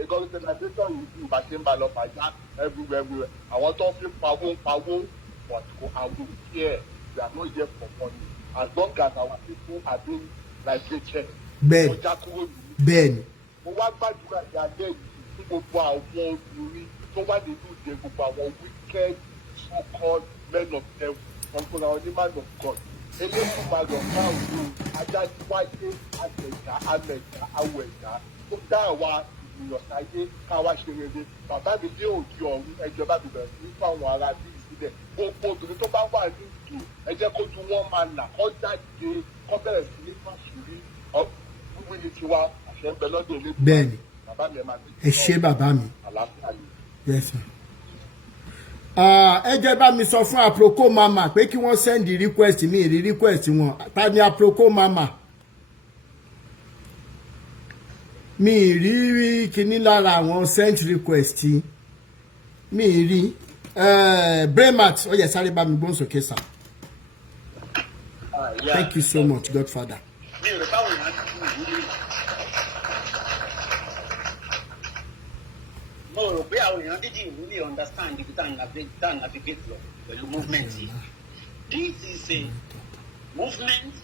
Gọ́ọ̀mẹ̀ntì liberation yìí bí ìbá ṣe ń bá lọ Fàjà everywhere. Àwọn tó ń fi pawó but I will care they are not here for money. As long as our people are being liberated. Bẹ́ẹ̀ni. Mo wá gbàdúrà ní alẹ́ yìí fún gbogbo àwọn obìnrin tó wà nínú ìdè gbogbo àwọn wicked so-called men of devil wọn kó ra wọn ní man of God. Eléyìí máa lọ bá òun ajájúwáyé àtẹ̀dá amẹ̀dá awẹ̀dá tó dá àwa ènìyàn sáyé káwá ṣe rere. Bàbá mi dé òkè ọ̀run ẹjọ́ bá mi bẹ̀rẹ̀ sí fún àwọn ará bíi sílẹ̀. Gbogbo obìnrin tó bá wà ní ìdè ẹ jẹ́ kó ju wọ́n máa là kọ́ jáde kọ́ bẹ̀rẹ̀ sí ní fàṣírí wíwí ní tiwa àṣẹ ń bẹ lọ́dọ̀ ilé. Bẹ́ẹ̀ni. Bàbá mi ẹ máa gbé. Ẹ ṣé bàbá mi. Àlàáfíà ni. Yes sir. Ẹ jẹ́ bá mi sọ fún aproko mama pé kí wọ́n send request mi rí request wọn. Ta ni aproko mama? Mi rí kíní lára àwọn send request mi rí. Bremat ó yẹ sáré bá mi gbóhùn sókè sá. Thank you so much Godfather. Mi ò mo rò pé àwọn èèyàn dídì really understand ibi tá à ń navigate lọ pẹ̀lú movement yìí. This is a movement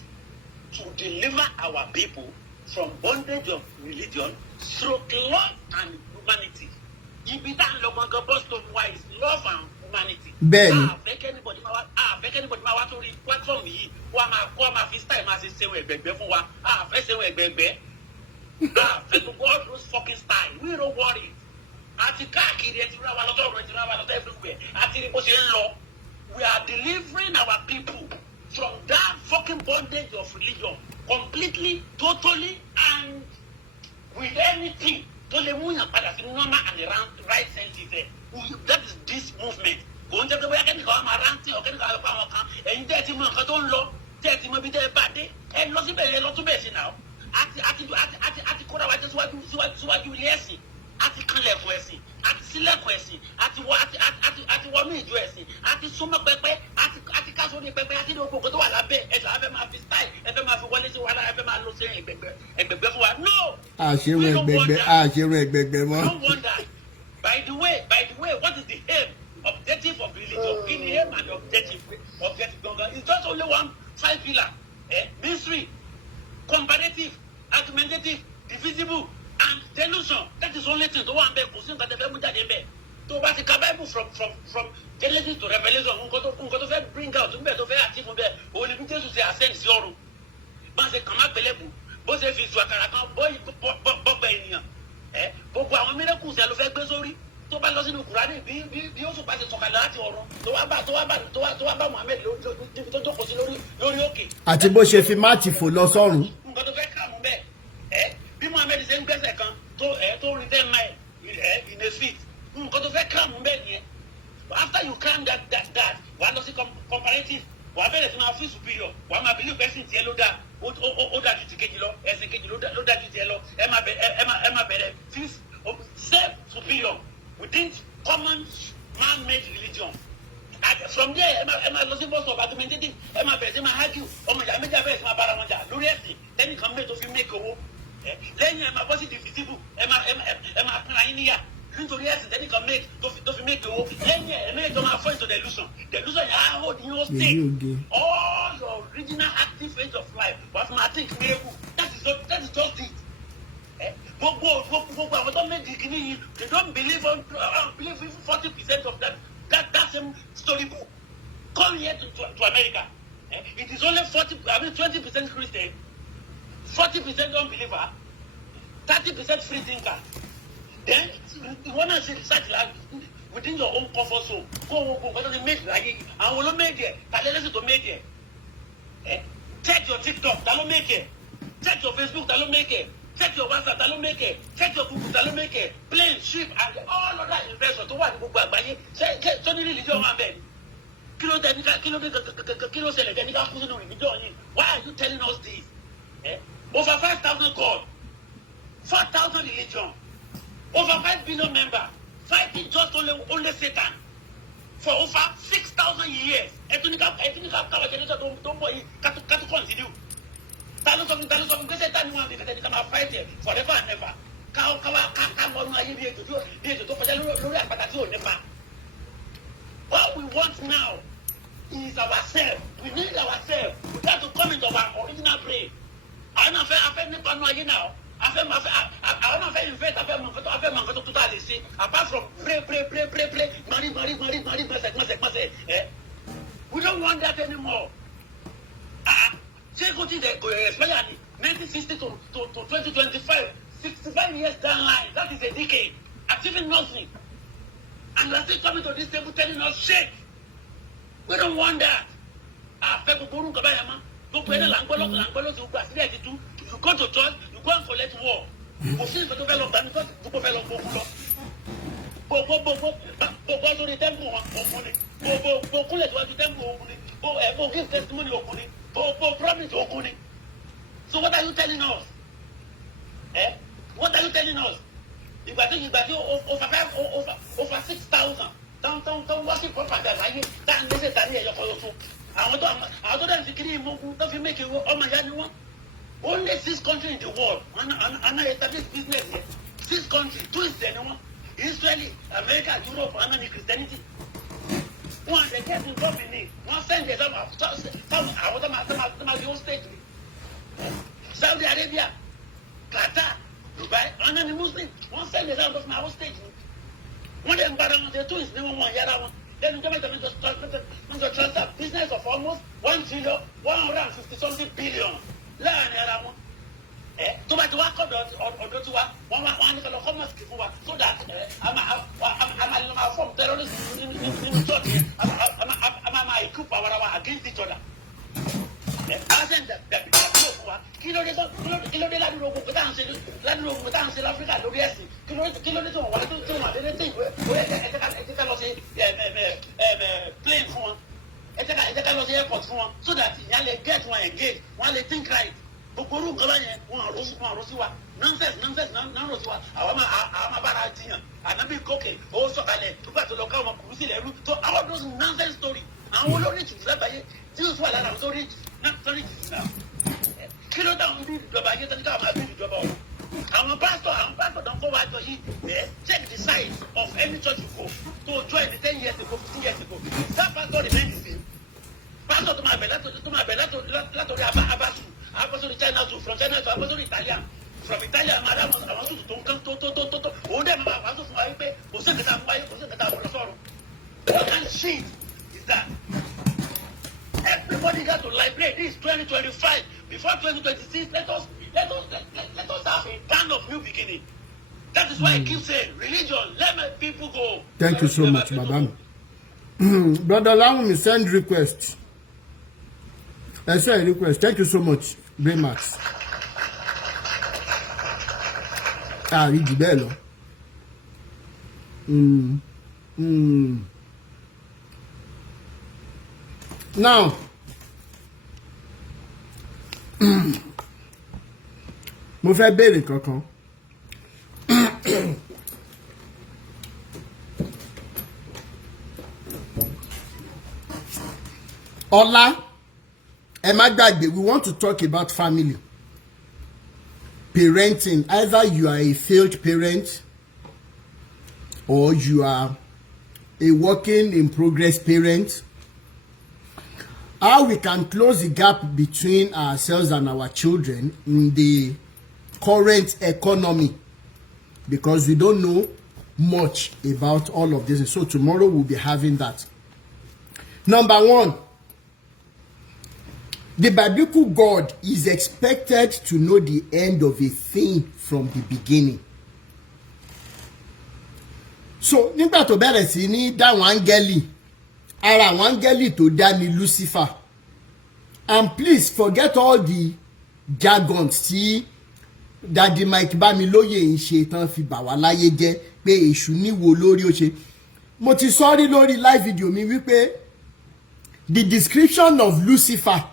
to deliver our people from bondage of religion, stroke love and humanity. Ibi tá à ń lọ gangan bus stop wise love and humanity. Bẹ́ẹ̀ni. Àfẹ́kẹ́ anybody máa wá sórí platform yìí kó a máa fi style máa ṣe ṣẹ́wọ̀n ẹ̀gbẹ̀gbẹ̀ fún wa. Àfẹ́ ṣẹ́wọ̀n ẹ̀gbẹ̀gbẹ̀. Àfẹ́ gbogbo all those fucking style. We don't worry. Àti káàkiri ẹ ti rán wa lọ́tọ̀ ẹ ti rán wa lọ́tọ̀ everywhere. Àti ní bó ṣe ń lọ. We are delivering our people from that fucking bondage of religion completely, totally, and with anything. To lè mú yàn padà sí normal and the right sense there. That is this movement. Kò ń jẹ́ pé bóyá kẹ́nìkan máa rántí ọ̀ kẹ́nìkan á pa àwọn kan. Ẹ̀yin tẹ́ ẹ ti mọ nǹkan tó ń lọ, tẹ́ ẹ ti mọ ibi tẹ́ ẹ bá dé. Ẹ lọ síbẹ̀ yẹn lọ tún bẹ̀ sí náà. Àti kóra wájú síwájú ilé ẹ̀sìn. Àti kanlẹ̀kùn ẹ̀sìn. Àti sílẹ̀kùn ẹ̀sìn. Àti wọnú ìjọ ẹ̀sìn. Àti súnmọ́ pẹpẹ. Àti káṣọ ní pẹpẹ. Àti ní gbogbo tó wà lábẹ́ ẹ̀sìn. Ẹ fẹ́ máa fi style. Ẹ fẹ́ máa fi wọlé sí wàhálà. Ẹ fẹ́ máa lọ sí ẹgbẹ̀gbẹ̀ fún wa. No! àṣerun ẹgbẹgbẹ mọ́. Don't wonder. By the way, what is the aim, objective of religion? In the aim and objective, it's just only one 5 pillar. Mystery, comparative, argumentative, divisible, and delusion. That is only thing. The one bẹ́ẹ̀ kò sí nǹkan tẹ́fẹ́ mú jáde bẹ́ẹ̀. Tó bá ti ka Bible from Genesis to Revelation, nǹkan tó fẹ́ bring out, nǹkan tó fẹ́ achieve bẹ́ẹ̀, òun ni bí Jésù ṣe ascend sí ọ̀run. Bá ṣe kàn má pẹ̀lẹ́bù, bó ṣe fi ìṣù àkàrà kan bọ́gbà ènìyàn. Gbogbo àwọn miracles ẹ ló fẹ́ gbé sórí. Tó bá lọ sínú Kùránì bí ó sùn bá ti sọ̀kalẹ̀ láti ọ̀run. Tó wá bá Muhammed tó jókòó sí lórí òkè. àti bó ṣe fi máàtì fò lọ sọ́run. Nǹkan tó fẹ́ kà mú bẹ́ẹ̀. Bí Muhammed ṣe ń gbẹ́sẹ̀ kan tó rí 10 mile in a feet. Nǹkan tó fẹ́ kà mú bẹ́ẹ̀ nìyẹn. After you climb that wà á lọ sí comparative. Wà á bẹ̀rẹ̀ sí máa feel superior. Wà á máa believe person tiẹ̀ ló dáa. Ó dájú ti kejì lọ. Ẹ̀sìn kejì ló dájú tiẹ̀ lọ. Ẹ máa bẹ̀rẹ̀ feel self superior within common man-made religion. From there, ẹ máa lọ sí bus of argumentative. Ẹ máa bẹ̀rẹ̀ sí máa argue. Ọmọ ìyá méjì abẹ́rẹ́ sí máa bára wọn jà lórí ẹ̀sìn. Lẹ́nìkan mẹ́ẹ̀ tó fi make owó. Lẹ́yìn ẹ máa bọ́ sí divisible. Ẹ máa pín ayé níyà. Nítorí ẹ̀sìn tẹ́nìkan make tó fi make owó. Lẹ́yìn ẹ̀ mẹ́ẹ̀ tó máa fall into delusion. Delusion yà á hold in your state. All your original active age of life was ma think miracle. That is just it. Gbogbo àwọn tó méjì kìíní yìí, they don't believe even 40% of that same story book. Come here to America. It is only 20% Christian, 40% unbeliever, 30% free thinker. Then you wanna see research like within your own comfort zone. Go what does it make like and will make it. Listen to make it. Check your TikTok, that will make it. Check your Facebook, that will make it. Check your WhatsApp, that will make it. Check your Google, that will make it. Plane, ship, and all of that investment to what the book by so the religion man bed. Kilo ṣẹlẹ̀ tẹ́ni ká kú sínú religion yìí. Why are you telling us this? Over 5,000 God, 4,000 religion, over 5 billion members, fighting just only Satan for over 6,000 years. Ethnical generation don't boy can't continue. Talo something pé Satan ni wọn fi kẹtẹ ní ká máa fight it forever and ever. Ká mọ ọdún ayé bí ètò tó kọjá lórí àpáta tí ò nípa. What we want now is ourselves. We need ourselves. We got to come into our original brain. Àwọn afẹ́ nípa ọdún ayé náà. Àwọn afẹ́ invest afẹ́ mọ̀ nǹkan tó tó lè ṣe apart from pray mari gbọ́sẹ̀. We don't want that anymore. Ṣé kò tí ì expire ní 1960 to 2025 65 years down line, that is a decade, achieving nothing. And we are still coming to this table telling us shit. We don't want that. Fẹ́ gbogbo orúkọ báyà má. Gbogbo ẹni là ń gbọ́ lọ́sọ̀ gbà sílẹ̀ ti tú. You go to church, you go and collect war. Kò sí ìfẹ́ tó fẹ́ lọ gbà ní tó gbogbo fẹ́ lọ gbogbo lọ. Gbogbo sórí tẹ́ḿpù wọn òkun ni. Gbogbo kúnlẹ̀ tó wá ju tẹ́ḿpù òkun ni. Gbogbo give testimony òkun ni. Gbogbo promise òkun ni. So what are you telling us? What are you telling us? Ìgbà tí over 6,000 tó wá sí property àgbáyé tá à ń gbèsè tà ní ẹ̀yọ́ kan lóṣù. Àwọn tó dẹ̀ fi kiri ìmọ̀gùn tó fi make owó ọmọ ìyá ni wọ́n. Only 6 countries in the world and I establish business here. 6 countries, 2 is there ni wọ́n. Israeli, America, Europe, and Christianity. One, they get involved in it. One send them some state. Saudi Arabia, Qatar, Dubai, and the Muslims. One send them out of my own state. One of them, the two is never one year. Then the government to transfer business of almost 1,150 billion. To my work or to one so that I'm from terrorists in church. I'm equip against each other. Kilo de la duro ko tan se l'Africa lo riesci kilo de to wa to ma de tin e ka lo se plane fún e ka lo se airport fún so that ya le get one engage one le think right gbogbo ru nǹkan báyẹn wọn àròsí wa nonsense náà rò sí wa àwọn máa bára jiyàn ànábì kókè ó sọ̀kalẹ̀ nígbà tó lọ ká ọmọ kùrú sílẹ̀ ẹrú tó àwọn those nonsense story àwọn olórí ìtùtù lágbàáyé tí ó sọ àlànà sórí ìtùtù náà kí ló dáhùn bí ìjọba ayé tó ní káwọn máa bí ìjọba ọ̀run àwọn pásítọ̀ tó ń kó wa jọ yìí check the size of any church you go to join the 10 years ago 15 years ago that pastor remain the same pastor tó máa bẹ̀ látòrí abáṣu abọ́sórí China to from China to abọ́sórí Italian from Italian máa dáhùn àwọn tuntun tó ń kán tó òun dẹ̀ máa wá tó fún wa wípé kò sí ìkẹta àmúwáyé kò sí ìkẹta àmúlọ sọ̀rọ̀ what kind of shit is that? Everybody got to liberate. This is 2025. Before 2026, let us have a kind of new beginning. That is why I keep saying, religion, let my people go. Thank you so much, madam. Brother Lawumi, send request. I send request. Thank you so much, Baymax. Read the bell. Now, mo fẹ́ béèrè kankan. Ọlá, ẹ má gbàgbé, we want to talk about family. Parenting, either you are a failed parent or you are a working in progress parent. How we can close the gap between ourselves and our children in the current economy, because we don't know much about all of this. So tomorrow we'll be having that. Number one, the biblical God is expected to know the end of a thing from the beginning. So nígbà tó bẹ̀rẹ̀ sí ní dáwọn áńgẹ́lì, ara àwọn áńgẹ́lì tó dá ní Lucifer, and please forget all the jargons tí Daddy Mike Bámilóyè ń ṣe tán fi bà wá láyé jẹ́ pé èṣù níwo lórí ó ṣe. Mo ti sọ́rí lórí live video mi wípé the description of Lucifer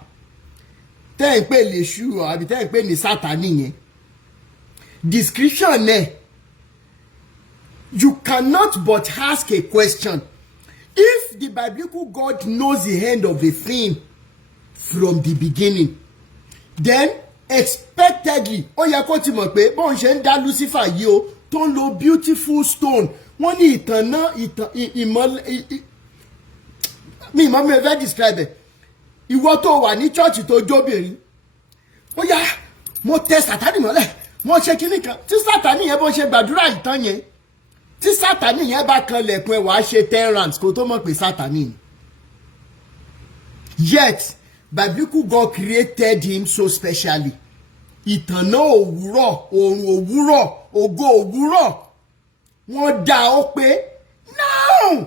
tẹ́ ń pè léṣù àbí tẹ́ ń pè ní Sátánì yẹn, description ẹ̀, you cannot but ask a question. If the biblical God knows the end of a thing from the beginning, then expectedly ó yẹ kó ti mọ̀ pé bóun ṣe ń dá Lucifer yìí o tó ń lo beautiful stone, wọ́n ní ìtàn náà mi ìmọ̀ mi fẹ́ describe ẹ̀. Ìwọ tó wà ní church tó jóbìnrin, ó yá mo tẹ Sátánì mọ́lẹ̀, mo ṣe kinní kan, tí Sátánì yẹn bó ṣe gbàdúrà ìtàn yẹn, tí Sátánì yẹn bá kan lẹ̀kùn ẹ̀ wàá ṣe 10 rounds kó tó mọ̀ pé Sátánì ni. Yet biblical God created him so specially. Ìtànná òwúrọ̀, oòrùn òwúrọ̀, ògo òwúrọ̀, wọ́n dá ó pé no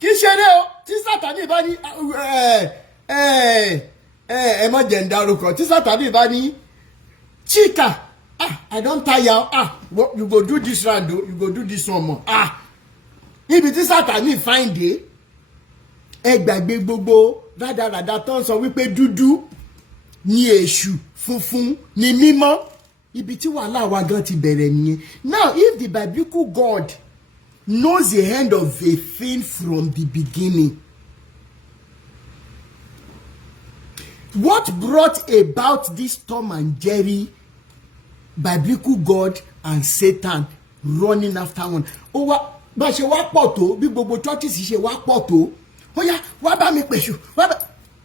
kì í ṣe dé o. Tí Sátánì bá ní ẹ mọ̀ jẹ́ ń dárúkọ, tí Sátánì bá ní Chika, I don tire, you go do this round o, you go do this one more, níbi tí Sátánì find dé, ẹ gbàgbé gbogbo rádaràda tó ń sọ wípé dúdú ni èṣù, funfun ni mímọ́. Ibi tí wàhálà wa gan ti bẹ̀rẹ̀ nìyẹn. Now if the biblical God knows the end of a thing from the beginning, what brought about this Tom and Jerry biblical God and Satan running after one. Ó wá bá ṣe wá pọ̀ tó bí gbogbo churches ṣe wá pọ̀ tó. Ó yá wá bá mi pèsù.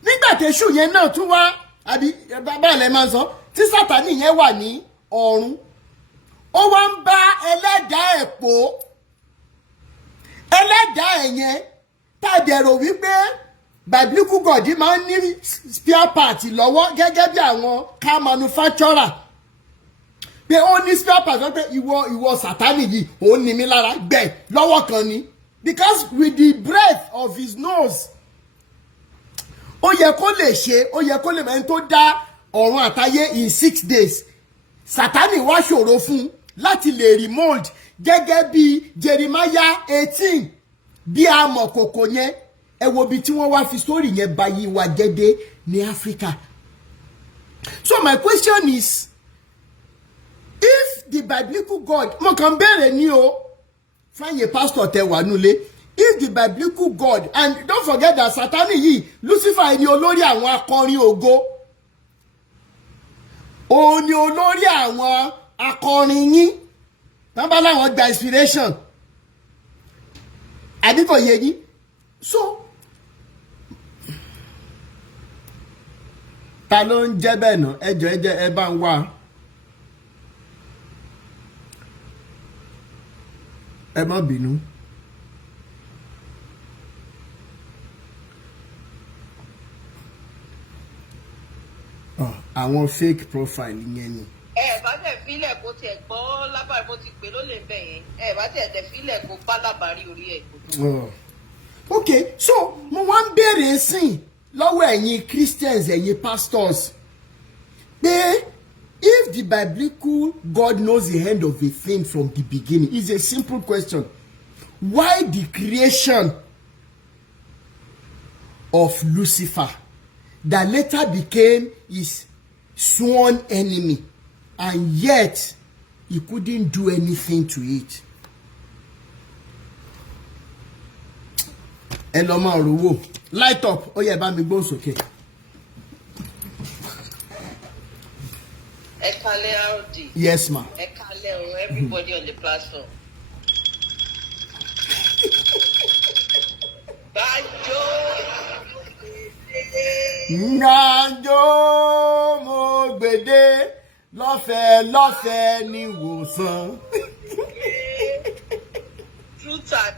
Nígbà tẹ́ṣù yẹn náà tún wá àbí bàbá lẹ máa sọ tí Sátánì yẹn wà ní ọ̀run. Ó wá ń bá ẹlẹ́dàá ẹ̀ pò. Ẹlẹ́dàá ẹ̀ yẹn tàdẹ̀rò wípé biblical God máa ń ní spare part lọ́wọ́ gẹ́gẹ́ bí àwọn car manufacturer. Pé ó ní spare part wọ́n pé ìwọ Sátánì yìí ó ní mi lára gbẹ̀ lọ́wọ́ kan ni. Because with the breath of his nose ó yẹ kó lè ṣe ó yẹ kó lè mẹ́rin tó dá ọ̀run àtayé in 6 days. Sátánì wá ṣòro fún láti lè remold gẹ́gẹ́ bí Jeremiah 18 bí amọ̀kòkò yẹn ẹ wo bí tí wọ́n wá fi story yẹn bá yí wa jẹ́dé ní Africa. So my question is, if the biblical God mo kàn bẹ̀rẹ̀ ní o fáyé pastor tẹ wà nulẹ̀, if the biblical God, and don't forget that Sátánì yìí Lucifer ni olórí àwọn akọrin ògo, òun ni olórí àwọn akọrin yín tán bá láwọn gba inspiration àdìkọ̀ yẹ yín. So ta ló ń jẹ́ bẹ́ẹ̀ náà ẹjọ́ ẹ bá ń wá ẹ má bínú. Àwọn fake profile yẹn ni. Bá tẹ̀ fílẹ̀ kó tiẹ̀ gbọ́ lábàárí bó ti pè ló lè bẹ̀ yẹn. Bá tẹ̀ fílẹ̀ kó bá lábàárí orí ẹ̀ kó tó. Okay, so mo wá ń béèrè sìn lọ́wọ́ ẹ̀yin Christians, ẹ̀yin pastors, pé if the biblical God knows the end of a thing from the beginning, it's a simple question. Why the creation of Lucifer that later became his sworn enemy, and yet he couldn't do anything to it? Ẹ lọ máa rò wò. Light up. Ó yẹ bá mi gbóhùn sókè. Ẹ kálẹ́ RD. Yes ma. Ẹ kálẹ́ o, everybody on the platform. Gbàjọ́ Gbàjọ́ mo gbèdé lọ́fẹ̀ẹ́ ní ìwòsàn. Truth and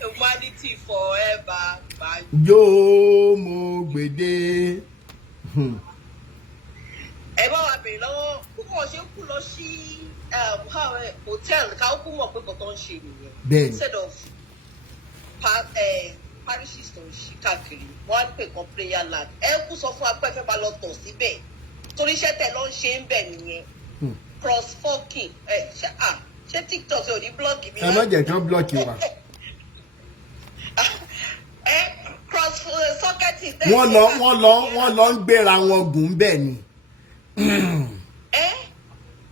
humanity forever. Gbàjọ́ mo gbèdé. Ẹ bá wa bèrè lọ́wọ́ púpọ̀ ṣe ń kú lọ sí hòtẹ́ẹ̀lì ká ó kú mọ̀ pé kò tó ń ṣe nìyẹn. Bẹ́ẹ̀ni. Instead of parishes tó ń ṣí káàkiri wọ́n á pè kan prayer land. Ẹ kú sọ fún wa pé ẹ fẹ́ máa lọ tọ̀ síbẹ̀ torí iṣẹ́ tẹ̀ lọ́ ń ṣe ń bẹ̀ nìyẹn. Cross fucking ṣé TikTok ò ní blọ́ọ̀kì mi? Ẹ má jẹ́ kí wọ́n blọ́ọ̀kì wa. Cross socket. Wọ́n lọ ń gbéra wọn gùn bẹ́ẹ̀ ni.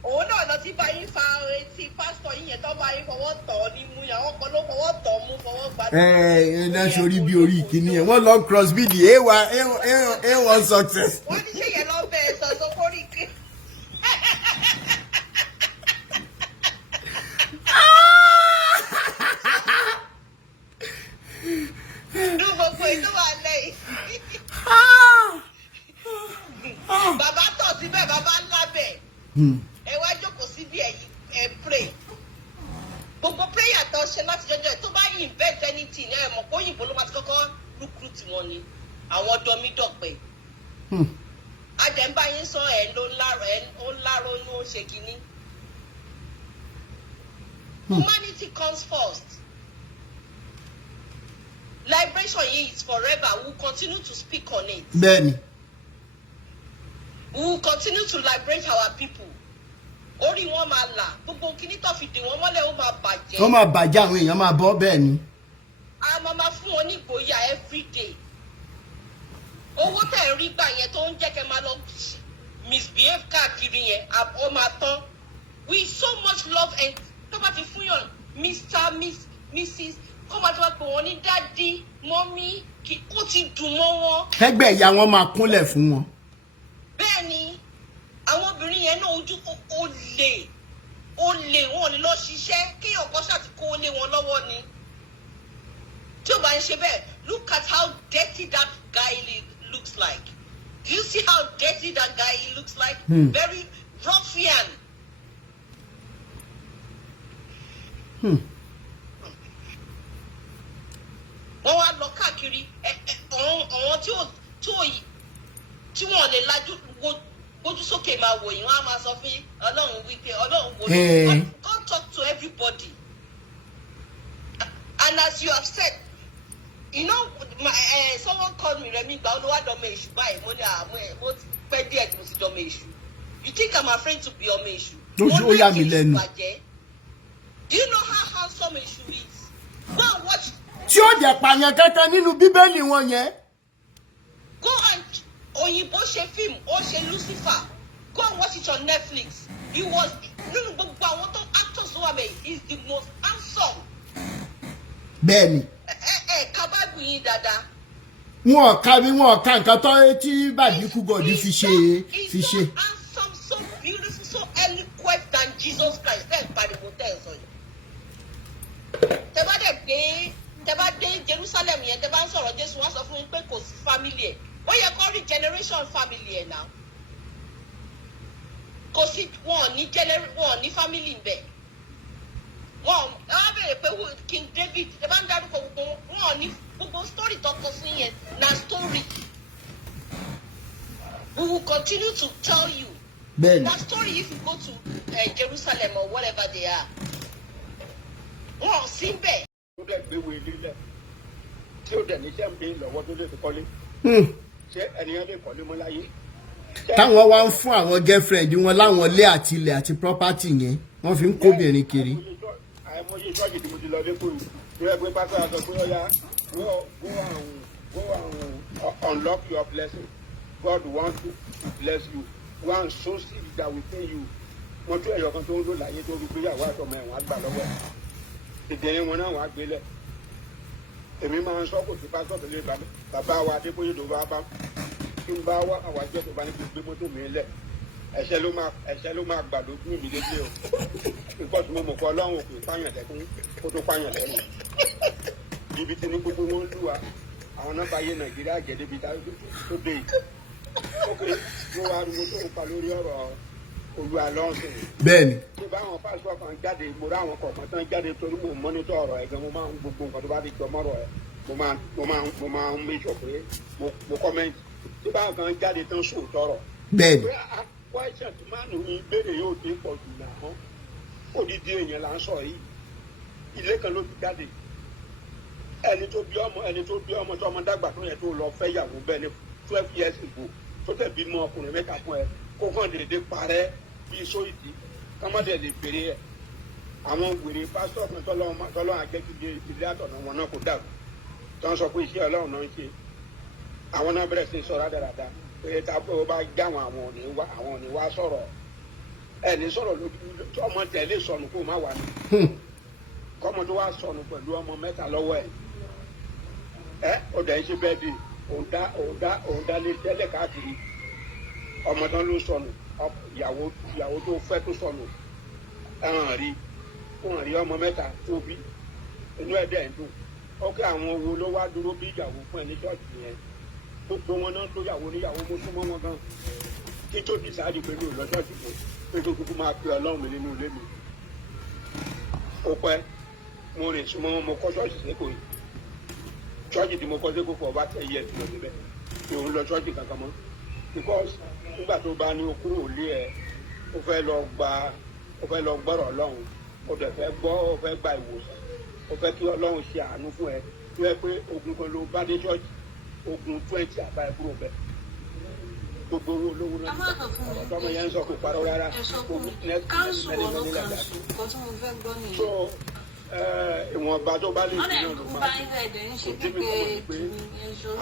Òun náà lọ sí báyìí fa etí pásítọ̀ yìí yẹn tó báyìí fọwọ́ tọ̀ ọ́ ní mú yàn wọ́n kan ló fọwọ́ tọ̀ ọ́ mú fọwọ́ gbà. Ẹ náà sori bí orí ìkíní yẹn wọ́n lọ cross bí di A1 success. Wọ́n ti ṣe yẹn lọ bẹ́ẹ̀ sọ tó kórìí kí. Dúró gbogbo ìlú wa lẹ́yìn. Bàbá tọ̀ síbẹ̀ bàbá lábẹ̀. Ẹ wá jókòó síbi ẹ pray. Gbogbo prayer tó ṣe láti jọjọ tó bá invent anything ẹ mọ̀ pé òyìnbó ló máa ti kọ́kọ́ recruit wọn ni àwọn dọmídọ̀pẹ̀. Àjẹmbá yín sọ ẹ̀ ló ń láró ní ó ṣe kínní. Humanity comes first. Liberation here is forever. We will continue to speak on it. Bẹ́ẹ̀ni. We will continue to liberate our people. Orí wọn máa là. Gbogbo kíní tó fi dè wọ́n mọ́lẹ̀ ó máa bàjẹ́. Wọ́n máa bàjẹ́ àwọn èèyàn máa bọ́ bẹ́ẹ̀ ni. A máa fún wọn ní ìgboyà everyday. Owó tẹ̀ ń rí gbà yẹn tó ń jẹ́ kẹ́ máa lọ misbehave káàkiri yẹn ó máa tán. We so much love and tó bá ti fún yàn Mr. Mrs. Kọ́ máa tó wá pé wọ́n ní dádì mọ́mí kó ti dùn mọ́ wọn. Ẹgbẹ́ ìyá wọn máa kúnlẹ̀ fún wọn. Bẹ́ẹ̀ ni àwọn obìnrin yẹn náà ojú ó lè ó lè wọn ní lọ ṣiṣẹ́ kí ọkọ ṣàti kó lé wọn lọ́wọ́ ni tí ó bá ń ṣe bẹ́ẹ̀ look at how dirty that guy looks like. Do you see how dirty that guy looks like? Very ruffian. Wọ́n wá lọ káàkiri àwọn tí wọ́n lè lajú gbójú sókè máa wò yín, wọ́n á máa sọ fún Ọlọ́run wípé Ọlọ́run wò yín. Come talk to everybody. And as you have said, you know, someone called me Remi gba olówádọ́mọ èṣù báyìí mo ní mo ti pẹ́ díẹ̀ mo ti dọ́mọ èṣù. You think I'm afraid to be ọmọ èṣù? Ó yà mí lẹ́nu. Do you know how handsome èṣù is? Go and watch. Tí ó jẹ́ pààyàn kankan nínú Bíbélì wọn yẹn. Go and òyìnbó ṣe film ó ṣe Lucifer. Go and watch it on Netflix. He was nínú gbogbo àwọn tó actors ló wà mẹ́ is the most handsome. Bẹ́ẹ̀ni. Kábàgbì yín dáadáa. Wọn ka nǹkan tó tí Bàbíkú gọ̀dí fi ṣe. He's so handsome, so beautiful, so eloquent than Jesus Christ. Then pariwo tẹ́ ẹ̀ sọ yìí. Tẹ́ bá dé Jerusalem yẹn tẹ́ bá ń sọ̀rọ̀ Jésù wọ́n sọ fún mi pé kò sí family ẹ̀. Ó yẹ kó rí generation family ẹ̀ náà. Kò sí wọn ní family ń bẹ̀. Wọ́n á bẹ̀rẹ̀ pé King David tẹ́ bá ń dárúkọ gbogbo wọn ní gbogbo story tó kọ sí yẹn na story. We will continue to tell you that story if you go to Jerusalem or whatever they are. Wọ́n sí bẹ́ẹ̀. Ó dẹ̀ gbé wo ilé lẹ̀ tí ó dẹ̀ ní sẹ́ǹdé lọ́wọ́ tó lè fi kọ́lé. Ṣé ẹnìyàn lè kọ́lé mọ́ láyé? Táwọn wá ń fún àwọn girlfriend wọn láwọn ilé àti ilẹ̀ àti property yẹn wọ́n fi ń kóbìnrin kiri. Àìmọye ṣọ́ọ̀ṣì tí mo ti lọ lẹ́kọ̀ọ́ yìí tó yẹ pé pásítọ̀ àgbẹ̀ pé ọ̀ya go and unlock your blessing. God wants to bless you. Go and sow seed that will pay you. Wọ́n tún ẹ̀yọ̀ kan tó ń lò láyé tó fi gbéyàwó àtọmọ ẹ̀wọ̀n àgbà lọ́wọ́ ẹ̀. Ìdẹ̀yìn wọn náà wọ́n á gbélẹ̀. Èmi máa ń sọ kò sí pásítọ̀ tó lè bàbá wa Adébóyè tó bá bá kí n bá wá àwọn àjọ tó bá ní kí n gbé mọ́tò mi lẹ̀. Ẹ̀ṣẹ̀ ló máa gbà lójú mi lédè o. Nǹkan tí mo mọ̀ kọ́ Ọlọ́run kò pààyàn lẹ́kún kó tó pààyàn lẹ́yìn. Ibi tí ní gbogbo wọn lù wá àwọn náà bá yé Nàìjíríà jẹ́ débi tó dé yìí. Ó pé mo wá ariwo tó ń pa lórí ọ̀rọ̀ Olúwa lọ́sìn. Bẹ́ẹ̀ni. Ṣé báwọn pásítọ̀ kan jáde mo rá àwọn kọ̀ọ̀kan tán jáde torí mo mọ́nítọ̀ ọ̀rọ̀ ẹ̀ gan mo máa ń gbogbo nǹkan tó bá ti gbọmọ́rọ̀ ẹ̀ mo máa ń méjọ pé mo kọ́mẹ́ǹtì. Ṣé báwọn kan jáde tán sòótọ́ rọ̀. Bẹ́ẹ̀ni. Question tí máa nù ní ìbéèrè yóò dé pọ̀ jù náà odidi èèyàn là ń sọ yìí ilé kan ló ti jáde ẹni tó bí ọmọ tó ọmọ dàgbà tó yẹ tó lọ fẹ́ yàwó bẹ́ẹ̀ ní 12 years ago tó tẹ̀ bímọ ọkùnrin mẹ́ta fún ẹ kó kàn déédéé parẹ́ bíi sóyìdì kọ́mọdé lè bèrè ẹ̀ àwọn wèrè pásítọ̀ kan tọ́lọ́run àjẹkíje ilé àtọ̀nà wọn náà kò dàrú tó ń sọ pé iṣẹ́ Ọlọ́run náà ń ṣe àwọn náà bẹ̀rẹ̀ sí sọ rádaràda pé tábọ̀ ó bá já àwọn òní wá sọ̀rọ̀ ẹni sọ̀rọ̀ lójú ọmọ tẹ̀lé sọnù kó má wà ní kọ́mọ tó wá sọnù pẹ̀lú ọmọ mẹ́ta lọ́wọ́ ẹ̀ ó dẹ̀ ń ṣe bẹ́ẹ̀ di òun dá lé tẹ́lẹ̀ káàkiri ọmọ tán ló sọnù ìyàwó tó fẹ́ tó sọnù ẹ̀hàn rí ọmọ mẹ́ta tó bí inú ẹ̀ dẹ̀ ń dùn ó kí àwọn owó ló wá dúró bí ìyàwó fún ẹ ní ṣọ́ọ̀ṣì yẹn gbogbo wọn náà tó yàwó níyàwó mo súnmọ́ wọn gan kí tó di sáà di pé mi ò lọ́jọ́ ìdìbò pé tó kúkú máa pe Ọlọ́run mi nínú ilé mi ó pẹ́ mo rìn súnmọ́ wọn mo kọ́ ṣọ́ọ̀ṣì sẹ́kọ̀ọ́ yìí ṣọ́ọ̀ṣì tí mo kọ́ sẹ́kọ̀ọ́ fún ọba tẹ̀ yẹ ìlọ níbẹ̀ mi ò ń lọ ṣọ́ọ̀ṣì kankan mọ́ because nígbà tó bá ní okúrò òlé ẹ ó fẹ́ lọ gbọ́rọ̀ Ọlọ́run ó dẹ̀ fẹ́ gba ìwòsàn ó fẹ́ kí Ọlọ́run ṣe àánú fún ẹ tó yẹ pé ogun kan ló bá dé ṣọ́ọ̀ṣì ogun 20 àbáyé kúrò bẹ́ẹ̀ gbogbo owó olówó náà ọmọ yẹn ń sọ kò parọ́ rárá ogun káńsù ọ̀nà káńsù kò tí mo fẹ́ gbọ́ nìyẹn. so ìwọ̀nba tó bá lè fi náà ló máa ṣe pé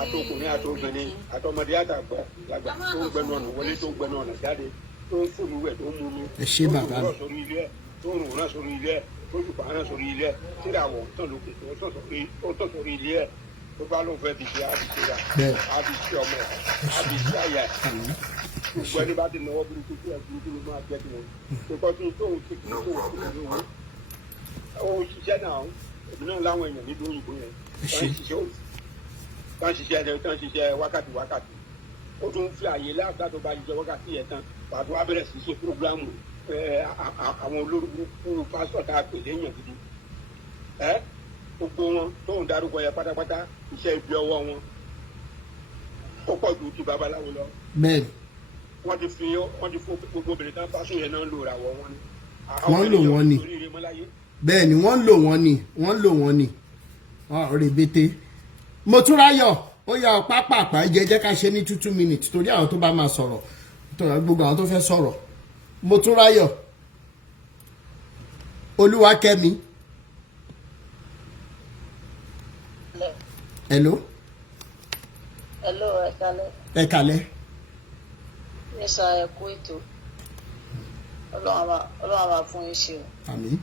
àtọkùnrin àtobìnrin àtọmọdé àtàgbà làgbà tó ń gbẹnu ọ̀nà wọlé tó ń gbẹnu ọ̀nà jáde tó ń fòlù rẹ̀ tó ń mú mi tó ń rọ̀ sórí ilé ẹ̀ tó ń rùn náà sórí ilé ẹ̀ tó ń jùpá náà sórí ilé ẹ̀ tíra wọ̀ tán lókè tó ń tọ̀ sórí ilé ẹ̀ tó bá lóun fẹ́ fi ṣe àdìsí ọmọ àdìsí àyà gbogbo ẹni bá ti náwó burúkú sí ẹ burúkú ló máa jẹ́ tiwọn nǹkan tó ń tó ń ṣe kí tó ń tó ń wọ́n ó ṣiṣẹ́ náà èmi náà láwọn èèyàn nílùú òyìnbó yẹn wọ́n ṣiṣẹ́ wákàtí ó tún fi àyè láàbá tó bá ṣiṣẹ́ wákàtí yẹn tán pàtó wá bẹ̀rẹ̀ sí ṣe prógrámù àwọn olórúkú pásítọ̀ tá a pè léèyàn gidi gbogbo wọn tó ń darúgbó yẹn pátápátá iṣẹ́ ibi ọwọ́ wọn ó pọ̀ ju ti babaláwo lọ. bẹ́ẹ̀ wọ́n ti fún gbogbo obìnrin tán fásitì yẹn náà ń lò ra wọ́n ni. wọ́n lò wọ́n ni bẹ́ẹ̀ ni wọ́n lò wọ́n ni rèbété. mo tún ráyọ̀ ó yà ọ́ pápápá jẹ́ ká ṣe ní 2 minutes torí àwọn tó bá máa sọ̀rọ̀ gbogbo àwọn tó fẹ́ sọ̀rọ̀. mo tún ráyọ̀ Olúwakẹ́mi. hello. hello ẹ kálẹ́. ẹ kálẹ́. nísà ẹ kú ètò ọlọ́run àbá fún yín ṣe o. àmín.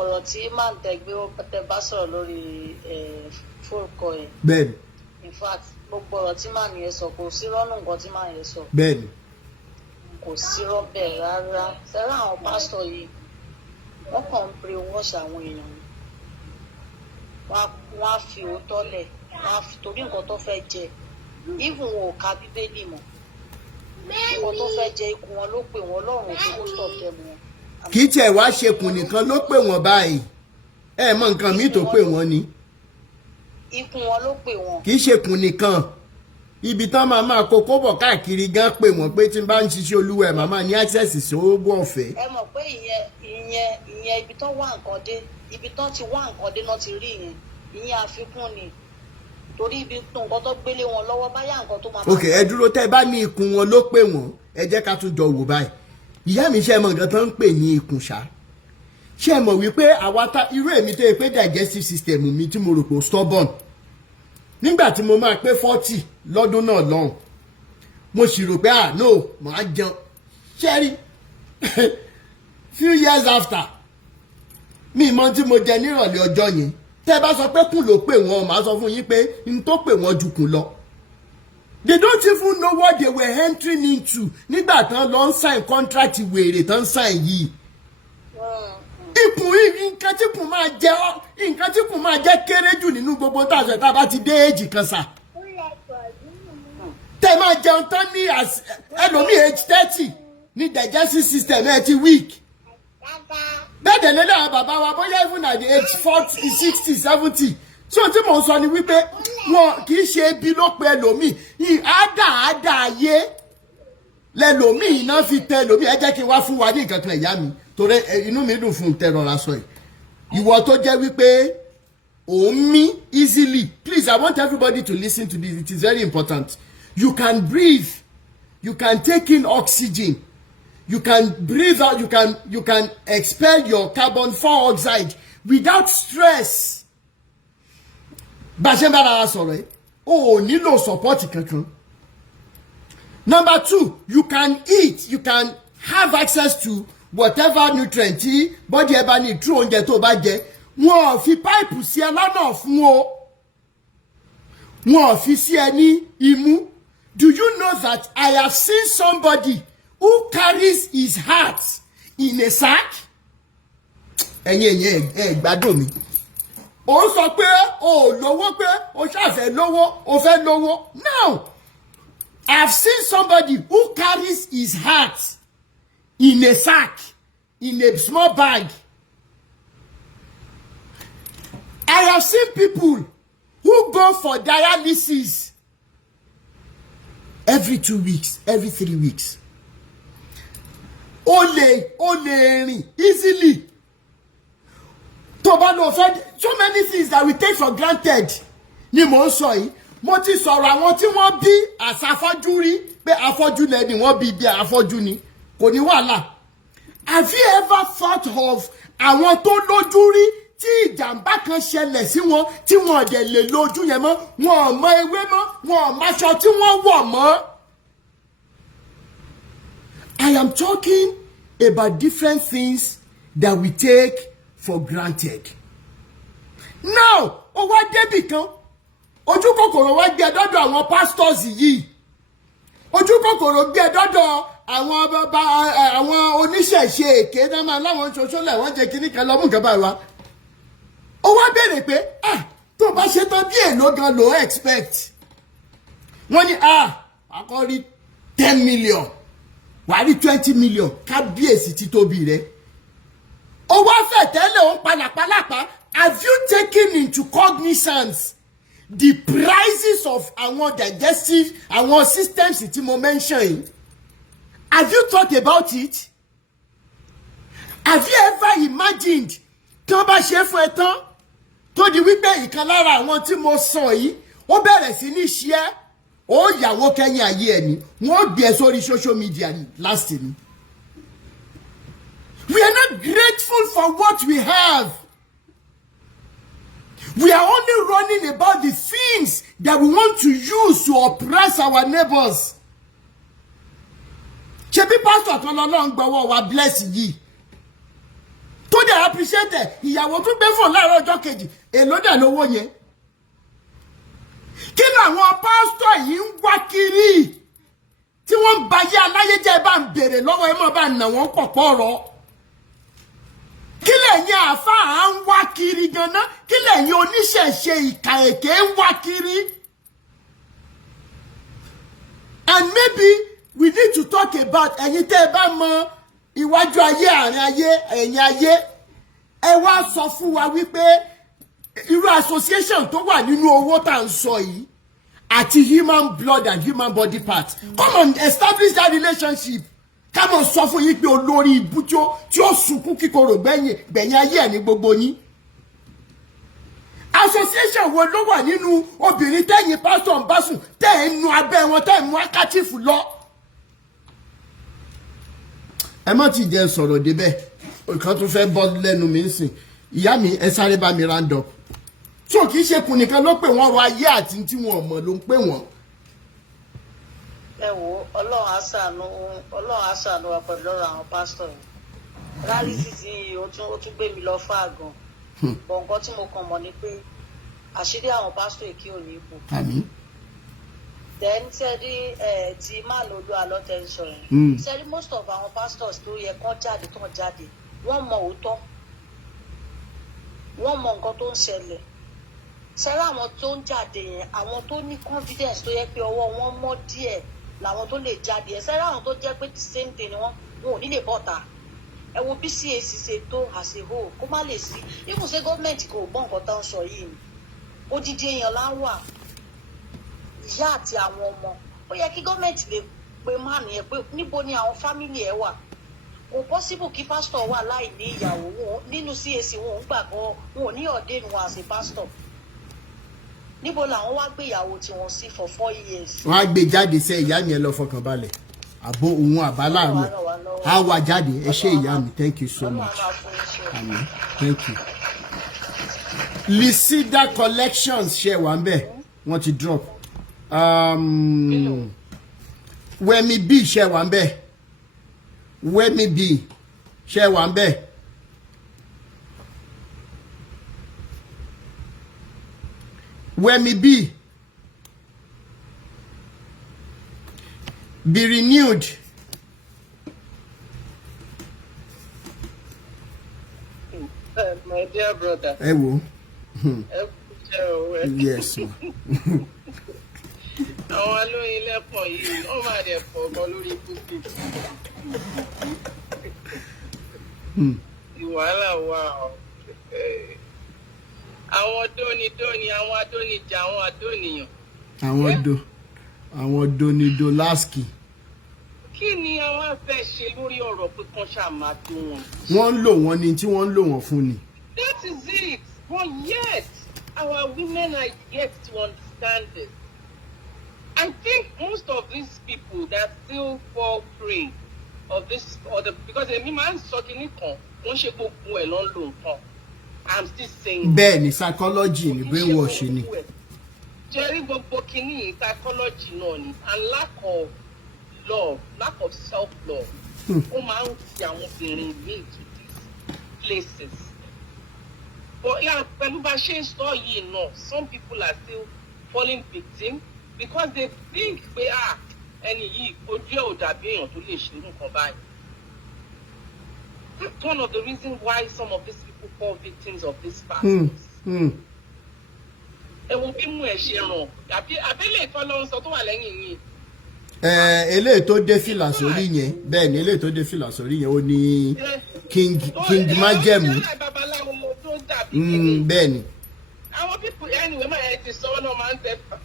ọ̀rọ̀ tí máa ń tẹ bá sọ̀rọ̀ lórí fúrúkọ ẹ̀. bẹ́ẹ̀ni. in fact gbogbo ọ̀rọ̀ tí máa nìyẹn sọ kò sí rọ́nù nǹkan tí máa yẹn sọ. bẹ́ẹ̀ni. kò sí rọ́bẹ̀ rárá sẹ́rẹ́ àwọn pásítọ̀ yìí wọ́n kàn ń pre wash àwọn èèyàn ni wọ́n á fi òótọ́ lẹ̀ wọ́n á fi torí nǹkan tó fẹ́ jẹ even wọn ò ka bíbélì mọ́ nǹkan tó fẹ́ jẹ ikùn wọn ló pè wọ́n lọ́rùn òfin kó stop them wọn. kì í tiẹ̀ wá ṣekùn nìkan ló pè wọ́n báyìí ẹ mọ nǹkan míì tó pè wọ́n ni. ikùn wọn ló pè wọ́n. kì í ṣekùn nìkan ibi tán máa kókó bọ̀ káàkiri gan pè wọ́n pé tí n bá ń ṣiṣẹ́ olúwa ẹ̀ màmá ní access sí owó ọ̀fẹ́. ẹ mọ̀ pé ìyẹn ibi tán wá nǹkan dé ibi tán ti wá nǹkan dé náà ti rí ìyẹn àfikún ni torí ibi nǹkan tó gbélé wọn lọ́wọ́ báyà nǹkan tó máa. ok ẹ dúró tẹ́ bá ní ikùn wọn ló pè wọ́n ẹ jẹ́ ká tún jọ wò báyìí ìyá mi ṣe mọ nǹkan tó ń pè ní ikùn ṣá ṣe mọ̀ wípé àwa irú èmi tó yẹ pé digestive system mi tí mo rò pé stubborn nígbà tí mo máa pé 40 lọ́dún náà lọ́hùn mo sì rò pé no màá jẹun ṣẹ́rí few years after mi mọ tí mo jẹ nírọ̀lẹ́ ọjọ́ yẹn tẹ́ bá sọ pé kùn ló pè wọ́n màá sọ fún yín pé n tó pè wọ́n ju kùn lọ. They don't even know what they were entering into nígbà tán lọ ń sign contract wèrè tán sign yìí. Ikùn nǹkan tí kùn máa jẹ́ kéré jù nínú gbogbo tàṣẹ tá a bá ti dé èjì kan sà. Tẹ́ máa jẹun tán ní ẹlòmíì age 30 ní digestive system ẹ ti weak. Bẹ́ẹ̀ dẹ̀ lélẹ̀ àwọn bàbá wa bóyá even at the age 40, 60, 70. So tí mò ń sọ ni wípé wọn kì í ṣe ebi ló pe ẹlòmíì àádá ayé lẹlòmíì iná fi tẹ ẹlòmíì ẹ jẹ́ kí n wá fún wa ní nǹkan kan ìyá mi torí inú mi dùn fún tẹrọra sọ yìí ìwọ tó jẹ́ wípé òun mí easily please I want everybody to listen to this it is very important you can breathe you can take in oxygen you can breathe out you can expel your carbon dioxide without stress. Bá ṣe ń bára wa sọ̀rọ̀ yìí o ò nílò support kankan. Number 2 you can eat you can have access to whatever nutrient tí body ẹ bá ní true oúnjẹ tó bá jẹ wọn ò fi pipe sí ẹ lọ́nà fún o wọn ò fi sí ẹ ní imú. Do you know that I have seen somebody who carries his heart in a sack? ẹ̀yin gbádùn mi. Ó sọ pé o lówó pé o ṣàfẹ́ lówó o fẹ́ lówó. Now I've seen somebody who carries his heart in a sack, in a small bag. I have seen people who go for dialysis every 2 weeks, every 3 weeks. O lè rìn easily. So many things that we take for granted ni mo ń sọ yìí mo ti sọ̀rọ̀ àwọn tí wọ́n bí àṣàfọ́jú rí pé afọ́jú lẹ́ni wọ́n bí bí afọ́jú ni kò ní wàhálà. Have you ever thought of àwọn tó lójú rí tí ìjàmbá kan ṣẹlẹ̀ sí wọn tí wọn dẹ̀ lè lójú yẹn mọ́ wọn ò mọ ewé mọ́ wọn ò máṣọ tí wọ́n wọ̀ mọ́. I am talking about different things that we take for granted. Now, ó wá débì kan, ojú kòkòrò wá gbé dọ́dọ̀ àwọn pastors yìí. ojú kòkòrò gbé dọ́dọ̀ àwọn bàbá àwọn oníṣẹ̀ṣe èké náà máa láwọn ṣoṣo lẹ̀ wọ́n jẹ́ kíní kan lọ́mú nǹkan báyìí wá. Ó wá béèrè pé tó bá ṣe tán bí èlò gan ló expect. Wọ́n ní àkọ́rí 10 million wàá rí 20 million kábíyèsí títóbi rẹ̀. Ó wá fẹ́ tẹ́lẹ̀ òun palàpalàpá. Have you taken into cognizance the prices of àwọn digestive àwọn systems tí mo mention? Have you thought about it? Have you ever imagined tí wọ́n bá ṣe fún ẹ tán tó di wípé ìkan lára àwọn tí mo sọ yìí ó bẹ̀rẹ̀ sí ní ṣe é ó yàwó kẹ́yìn ayé ẹ̀ ni wọ́n gbé ẹ sórí social media last ni. We are not grateful for what we have. We are only running about the things that we want to use to oppress our neighbors. Ṣebí pastor kan lọ́lọ́run gbọ́wọ́ wa bless yìí. Tó dẹ̀ appreciate ẹ̀ ìyàwó tún gbé fún láàárọ̀ ọjọ́ kejì èló dẹ̀ lówó yẹn. Kí làwọn pastor yìí ń wá kiri tí wọ́n ń bayé aláyé jẹ́ bá ń bèrè lọ́wọ́ ẹ mọ́ bá nà wọ́n pọ̀pọ̀ ọ̀rọ̀. Kí lẹ̀yin àfáà ń wá kiri gan-an? Kí lẹ̀yin oníṣẹ̀ṣe ìkà èké ń wá kiri? And maybe we need to talk about ẹ̀yin tẹ́ ẹ bá mọ iwájú ayé àárín ayé ẹ̀yìn ayé ẹ wá sọ fún wa wípé irú association tó wà nínú owó tá à ń sọ yìí àti human blood and human body parts come on establish that relationship. Ká mọ̀ sọ fún yín pé olórí ibú tí ó sunkún kíkorò gbẹ̀yìn ayé ẹ̀ ní gbogbo yín. Association wo ló wà nínú obìnrin tẹ́yìn pásítọ̀ ń bá sùn tẹ́ ẹ̀ ń nu abẹ́ wọn tẹ́ ẹ̀ mú akátífù lọ. Ẹ má ti jẹ́ sọ̀rọ̀ débẹ̀ nǹkan tó fẹ́ bọ́ lẹ́nu mi ń sìn ìyá mi ẹ sáré bá mi round up. Tí ò kì í ṣe kun nìkan ló pè wọ́n rọ ayé àti tí wọn ò mọ̀ ló ń pè wọ́n. Ẹ wo Ọlọ́run á ṣàánú wa pẹ̀lú ọ̀rọ̀ àwọn pásítọ̀ yìí. Rálí títí ó tún gbé mi lọ fà gan. Bọ̀ nǹkan tí mo kàn mọ̀ ni pé àṣírí àwọn pásítọ̀ èké ò ní ipò. Then sẹ́rí ti máa lo olú alọ́tẹ̀sọ̀ yẹn. Sẹ́rí most of àwọn pastors tó yẹ kán jáde wọ́n mọ òótọ́. Wọ́n mọ nǹkan tó ń ṣẹlẹ̀. Sẹ́rí àwọn tó ń jáde yẹn àwọn tó ní confidence tó yẹ pé ọwọ́ wọn mọ́ díẹ̀ làwọn tó lè jáde ẹ sẹ́rẹ́ àwọn tó jẹ́ pé the same thing ni wọn ò ní lè bọ́ta ẹ wo bí CAC ṣe tó as a whole kó má lè sí even ṣe gọ́ọ̀mẹ̀ntì kò gbọ́ nǹkan tó ń sọ yìí ni odidi èèyàn là ń wà ìyá àti àwọn ọmọ ó yẹ kí gọ́ọ̀mẹ̀ntì lè pe máàlù yẹn pé níbo ni àwọn fámìlì ẹ wà kò possible kí pásítọ̀ wà láì ní ìyàwó wọn nínú CAC wọn ò ń gbàgbọ́ wọn ò ní ordain wọn as a pastor níbo làwọn wá gbé ìyàwó tí wọ́n sí for 4 years. Wọ́n á gbé jáde sẹ́ ìyá mi ẹ lọ fọkàn balẹ̀ àbó òun àbáláàrú á wà jáde ẹ ṣé ìyá mi thank you so much amen thank you. Lisida collections ṣe wà ń bẹ̀ wọ́n ti drop Wemi B ṣe wà ń bẹ̀ Wemi B ṣe wà ń bẹ̀. Wemi B be renewed. My dear brother. Ẹ wo. Yes. Àwọn alóyin lẹ́pọ̀ yìí ó máa dẹ̀ pọ̀ gan lórí púpì. Ìwàhálà wà ọ́. Àwọn dóni àwọn adónijà àwọn adónìyàn. Àwọn donido láskì. Kí ni àwọn afẹ́ ṣe lórí ọ̀rọ̀ pé kán ṣàmà tó wọn? Wọ́n ń lò wọ́n ní tí wọ́n ń lò wọ́n fún ni. That is it. But yet, our women are yet to understand this. I think most of these people that still fall prey of this, because a man sucking it, wọ́n ṣe gbogbo ẹ̀ ló ń lò nǹkan. I'm still saying. Bẹ́ẹ̀ ni psychology ni brainwash ni. Jerry gbogbo kìíní psychology náà ni and lack of love, lack of self-love. Ó máa ń fi àwọn obìnrin míì to these places. But yeah, pẹ̀lú bá ṣe ń sọ yìí náà, some people are still falling victim because they think pé ẹni yìí ojú ẹ̀ ò dàbí èèyàn tó lè ṣe nǹkan báyìí. That's one of the reasons why some of these people fall victims of this pastors. Ẹ wo bí mú ẹ ṣe ràn àbílẹ̀ ìtọ́ ló ń sọ tó wà lẹ́yìn yìí. Eléyìí tó dé fìlà sórí yẹn bẹ́ẹ̀ ni eléyìí tó dé fìlà sórí yẹn ó ní king májẹ̀mú bẹ́ẹ̀ ni. Àwọn pípù anyway máa ẹ ti sọ ọ́ náà máa ń tẹ fà.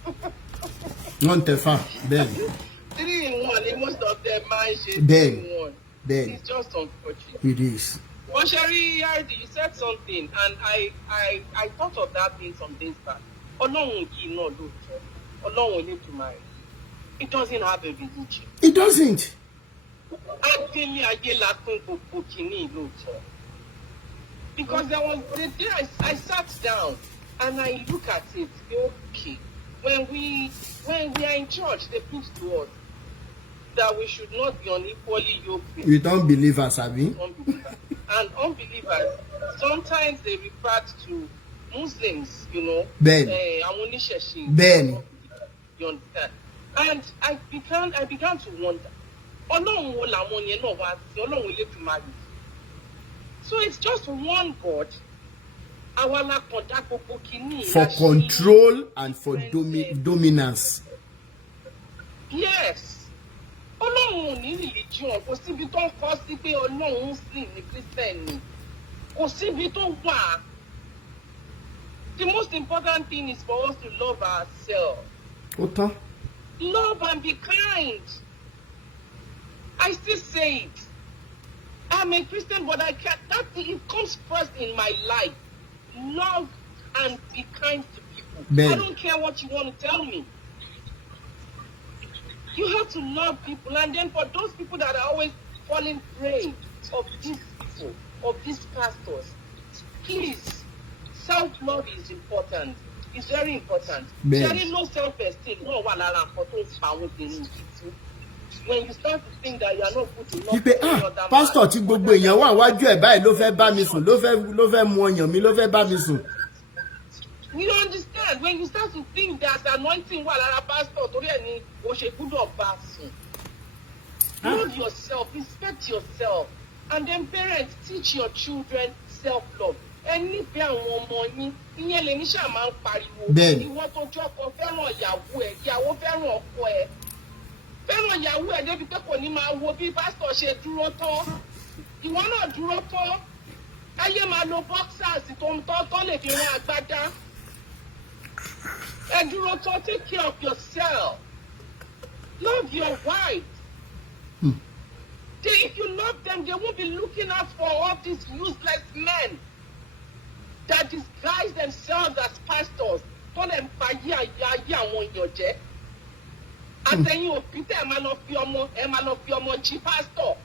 wọ́n ń tẹ fà bẹ́ẹ̀ ni. 3 in 1 ni most of them máa ń ṣe 3 bẹ́ẹ̀ in 1. bẹ́ẹ̀ ni. It's just unfortunate. It is. Well, Sherry, you said something, and I thought of that thing some days back. Ọlọ́run kì í náà lóòótọ́. Ọlọ́run ní to marry. It doesn't have a religion. It doesn't. Adémi ayé la pín gbogbo kìíní lóòótọ́. Because there was the day I sat down and I look at it. Okay, when we are in church, they preach to us that we should not be unequally yoked with unbelievers, Abi. unbelievers. And unbelievers, sometimes they refer to Muslims, you know. Ben. Àwọn oníṣẹ̀ṣe. Ben. You understand? And I began to wonder. Ọlọ́run wo làwọn yẹn náà wá sí? Ọlọ́run lè fi máa yìí. So it's just one God. Àwa la kọ̀dá gbogbo kìíní. For control and for dominance. Yes. Ọlọ́run ò ní religion. Kò síbi tó ń kọ́ sí pé Ọlọ́run sì ní Christian ni. Kò síbi tó wà. The most important thing is for us to love ourselves. Ota. Love and be kind. I still say it. I'm a Christian, but I can't. It comes first in my life. Love and be kind to people. Ben. I don't care what you want to tell me. You have to love people, and then for those people that are always falling prey of these people, of these pastors, please, self-love is important. It's very important. There is no self-esteem. No one when you start to think that you are not good enough. Wípé pastor tí gbogbo èèyàn wà wájú ẹ̀ báyìí ló fẹ́ bá mi sùn ló fẹ́ mú ọyàn mi ló fẹ́ bá mi sùn. You understand when you start to think that anointing wà lára pastor torí ẹ̀ ni o ṣe gbúdọ̀ bá sùn. Love yourself, respect yourself, and then parents teach your children self-love. Ẹni bí àwọn ọmọ yín ìyẹn lè ní ṣáà máa ń pariwo. Ìwọ tó jọkọ fẹ́ràn ìyàwó ẹ̀, ìyàwó fẹ́ràn ọkọ ẹ̀. Fẹ́ràn ìyàwó ẹ̀ débi pé kò ní máa wo bí pásítọ̀ ṣe dúró tán. Ìwọ náà dúró tán. Ayé máa lo boxers tó ń tọ́ lè fi rán agbádá. Ẹ dúró tán, take care of yourself. Love your wife. If you love them, they won't be looking out for all these useless men that disguise themselves as pastors. Tó lè ń fa ayé àwọn èèyàn jẹ́. Àtẹ̀yìn òbí tẹ̀ ẹ máa lọ fi ọmọ jí pásítọ̀.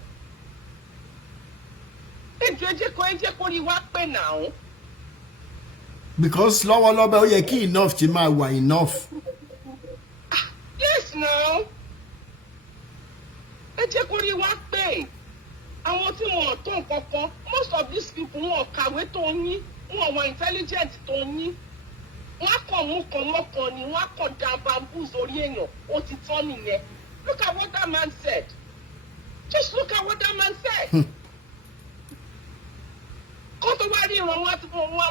Ẹ jẹ́ kó rí wá pé náà. Because lọ́wọ́lọ́wọ́ ó yẹ kí enough ti máa wà enough. Yes now. Ẹ jẹ́ kó rí wá pé àwọn tí wọn tó nǹkan kan, most of these people wọn kàwé tó yín, wọn wà intelligent tó yín. Wọ́n kàn mú kan mọ́kàn ni wọ́n kàn dá bamboo sórí èèyàn ó ti tán nìyẹn. Look at what that man said. Just look at what that man said. Kó tó wá rí ìrànwọ́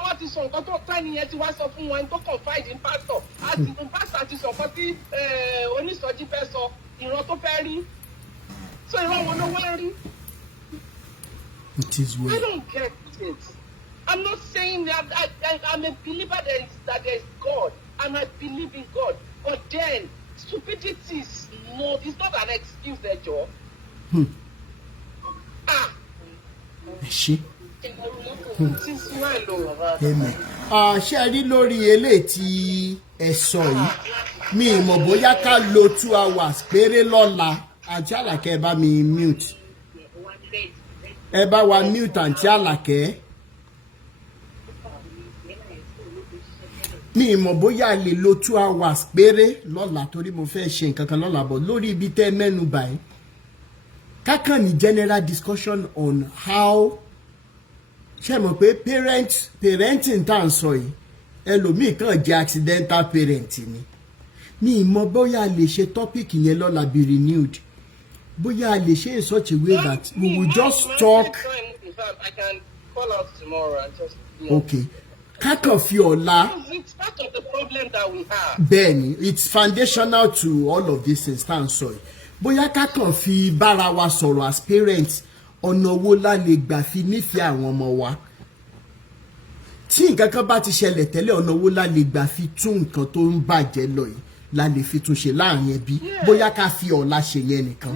wọ́n ti sọ nǹkan tó tán nìyẹn tí wá sọ fún wọn tó confide in pastor. Àti pastor ti sọ nǹkan tí onísọjí fẹ́ sọ ìran tó fẹ́ rí. So ìran wọn ló wá rí. It is well. I don't get it. I'm not saying that I'm a believer that there is God, and I believe in God. But then, stupidity is it's not an excuse, Joe. Ṣé. Since when, Lord? Amen. Ṣé rí lórí eléyìí tí ẹ sọ yìí mi mọ̀ bóyá ká lo 2 hours péré lọ́la àti Àlàkẹ́ ẹ bá mi mute. Ẹ bá wa mute àǹtí Àlàkẹ́. Mi mọ̀ bóyá lè lo 2 hours péré lọ́la torí mo fẹ́ ṣe nǹkan kan lọ́la bọ̀ lórí ibi tẹ́ mẹ́nu báyìí. Kákan ní general discussion on how ṣe mọ̀ pé parenting tá à ń sọ yìí ẹlòmíì kàn jẹ́ accidental parent ni mi mọ̀ bóyá lè ṣe topic yẹn lọ́la be renewed. Bóyá lè ṣe in such a way that we will just talk. I can call out tomorrow and just. Okay. Kákan fi ọ̀la. It's part of the problem that we have. Bẹ́ẹ̀ni, it's foundational to all of these things tá à ń sọ yìí. Bóyá kákan fi bára wa sọ̀rọ̀ as parents, ọ̀nà wo la lè gbà fi nífẹ̀ẹ́ àwọn ọmọ wa. Tí nǹkan kan bá ti ṣẹlẹ̀ tẹ́lẹ̀, ọ̀nà wo la lè gbà fi tún nǹkan tó ń bàjẹ́ lọ yìí la lè fi tún ṣe láàrin ẹbí. Bóyá ká fi ọ̀la ṣe yẹn nìkan.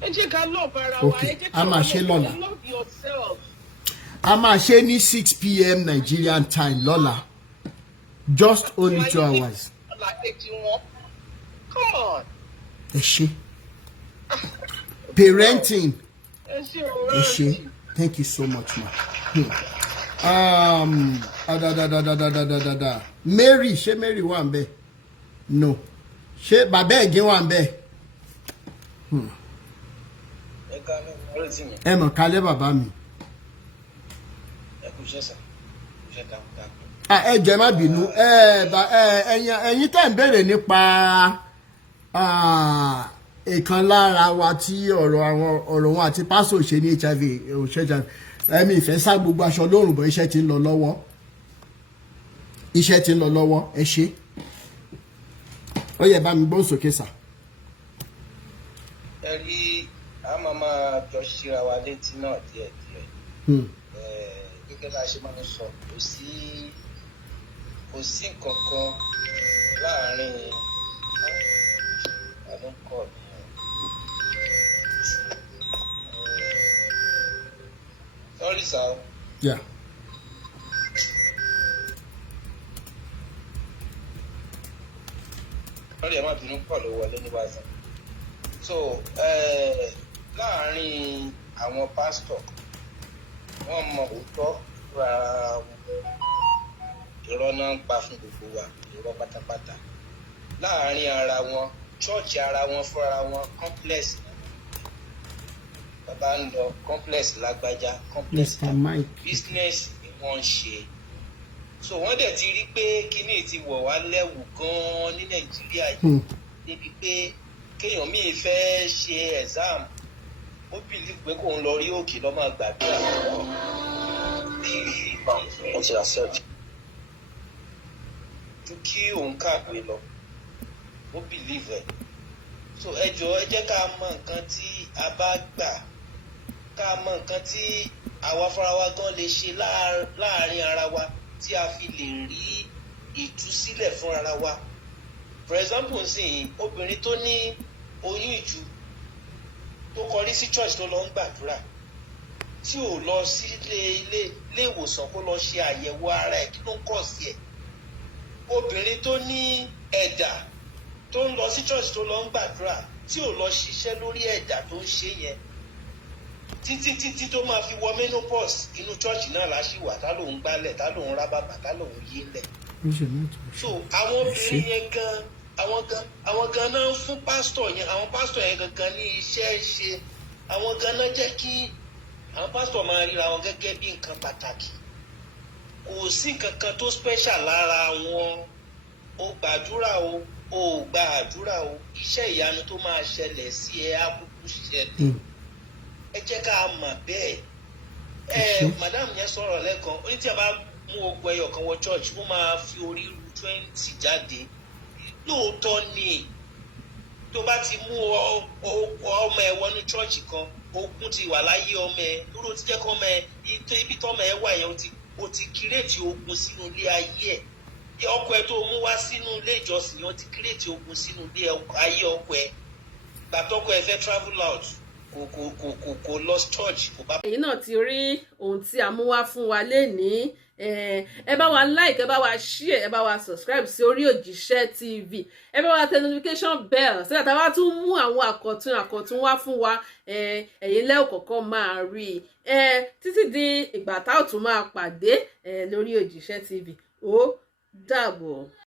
Ẹ jẹ́ ká love ara wa, ẹ jẹ́ ká love yourself. A máa ṣe ní 6 p.m. Nigerian time lọ́la. Just only 2 hours. Come on. Ẹ ṣé. Parenting. Ẹ ṣé. Thank you so much, ma. Mary, ṣé Mary wà ńbẹ̀? No. Ṣé bàbá ẹ̀gín wà ńbẹ̀? Ẹ mọ̀ kálẹ̀ bàbá mi. Ẹ jẹ́ má bínú. Ẹ̀yin tẹ́ ń béèrè nípa ìkan lára wa tí ọ̀rọ̀ wọn àti pásò ṣe ní HIV ẹ̀mí ìfẹ́ sá gbogbo aṣọ lórùn bọ̀ iṣẹ́ ti ń lọ lọ́wọ́. Iṣẹ́ ti ń lọ lọ́wọ́. Ẹ ṣé. Ó yẹ bá mi gbóhùn sókè sà. Ẹ rí a máa jọ ṣíra wa létí náà díẹ̀díẹ̀. Gẹ́gẹ́ bá a ṣe máa ń sọ, kò sí nǹkan kan láàárín àdúgbò ní sorry sir. Yeah. Sorry, ẹ má bínú pọ̀ ló wọlé ní wáṣà. So láàárín àwọn pásítọ̀ wọ́n mọ òótọ́ ra irọ́ náà ń pa fún gbogbo wa, irọ́ pátápátá. Láàárín ara wọn, chọ́ọ̀chì ara wọn fúnra wọn complex. Bàbá ń lọ complex lágbájá, complex business ni wọ́n ń ṣe. So wọ́n dẹ̀ ti rí pé kíní ti wọ̀ wá lẹ́wù gan-an ní Nàìjíríà yìí débi pé kéèyàn míì fẹ́ ṣe exam ó bìlí pé kò ń lọ rí òkè lọ́ máa gbàdúrà wọ́n ti accept ju kí òun kàwé lọ ó believe ẹ̀. So ẹ jọ̀ọ́ ẹ jẹ́ ká mọ nǹkan tí a bá gbà, ká mọ nǹkan tí àwa fúnra wa gan lè ṣe láàárín ara wa tí a fi lè rí ìtúsílẹ̀ fún ara wa. For example nsìn obìnrin tó ní oyún ìju tó kọrí sí church tó lọ ń gbàdúrà tí ò lọ sí ilé ìwòsàn kó lọ ṣe àyẹ̀wò ara ẹ̀ kí ló ń kọ̀ sí ẹ̀. Obìnrin tó ní ẹ̀dà tó ń lọ sí church tó lọ ń gbàdúrà tí ò lọ ṣiṣẹ́ lórí ẹ̀dà tó ń ṣe yẹn títí tó máa fi wọ menopause inú church náà láṣìwà tá lòun gbálẹ̀ tá lòun rábàbà tá lòun yí lẹ̀. So àwọn obìnrin yẹn gan àwọn gan náà fún pásítọ̀ yẹn, àwọn pásítọ̀ yẹn gangan ní iṣẹ́ ṣe, àwọn gan náà jẹ́ kí àwọn pásítọ̀ máa ríra wọn gẹ́gẹ́ bí nǹkan pàtàkì. Kò sí nǹkan kan tó special lára wọn. Ó gbàdúrà ó gba àdúrà o, iṣẹ́ ìyanu tó máa ṣẹlẹ̀ sí ẹ á kúkú ṣẹlẹ̀. Ẹ jẹ́ ká mọ̀ bẹ́ẹ̀. Madam yẹn sọ̀rọ̀ lẹ́ẹ̀kan, ó ní tí a bá mú ogun ẹyọ kan wọ church ó máa fi orí ru 20 jáde. Lóòótọ́ ni tó bá ti mú ọmọ ẹ wọnú church kan ogun ti wà láyé ọmọ ẹ dúró ti jẹ́ kọ́ ọmọ ẹ ibi tọ́mọ ẹ wà yẹn ó ti kírètì ogun sínú ilé ayé ẹ̀. Ọkọ ẹ tó mú wá sínú ilé ìjọsìn yẹn ó ti kírètì ogun sínú ilé ayé ọkọ ẹ. Gbàtọ́kọ ẹ fẹ́ travel out kò lọ church kò bá. Ẹ̀yin náà ti rí ohun tí a mú wá fún wa lénìí. Ẹ bá wa like, ẹ bá wa share, ẹ bá wa subscribe sí orí Òjíṣẹ́ TV, ẹ bá wa tẹ notification bell so that a bá tún mú àwọn àkọ̀tun wá fún wa ẹ̀yin lẹ́ọ̀kọ̀ọ̀kan máa rí títí di ìgbà tá ò tún máa pàdé lórí Òjíṣẹ́ TV. Ó dàbọ̀.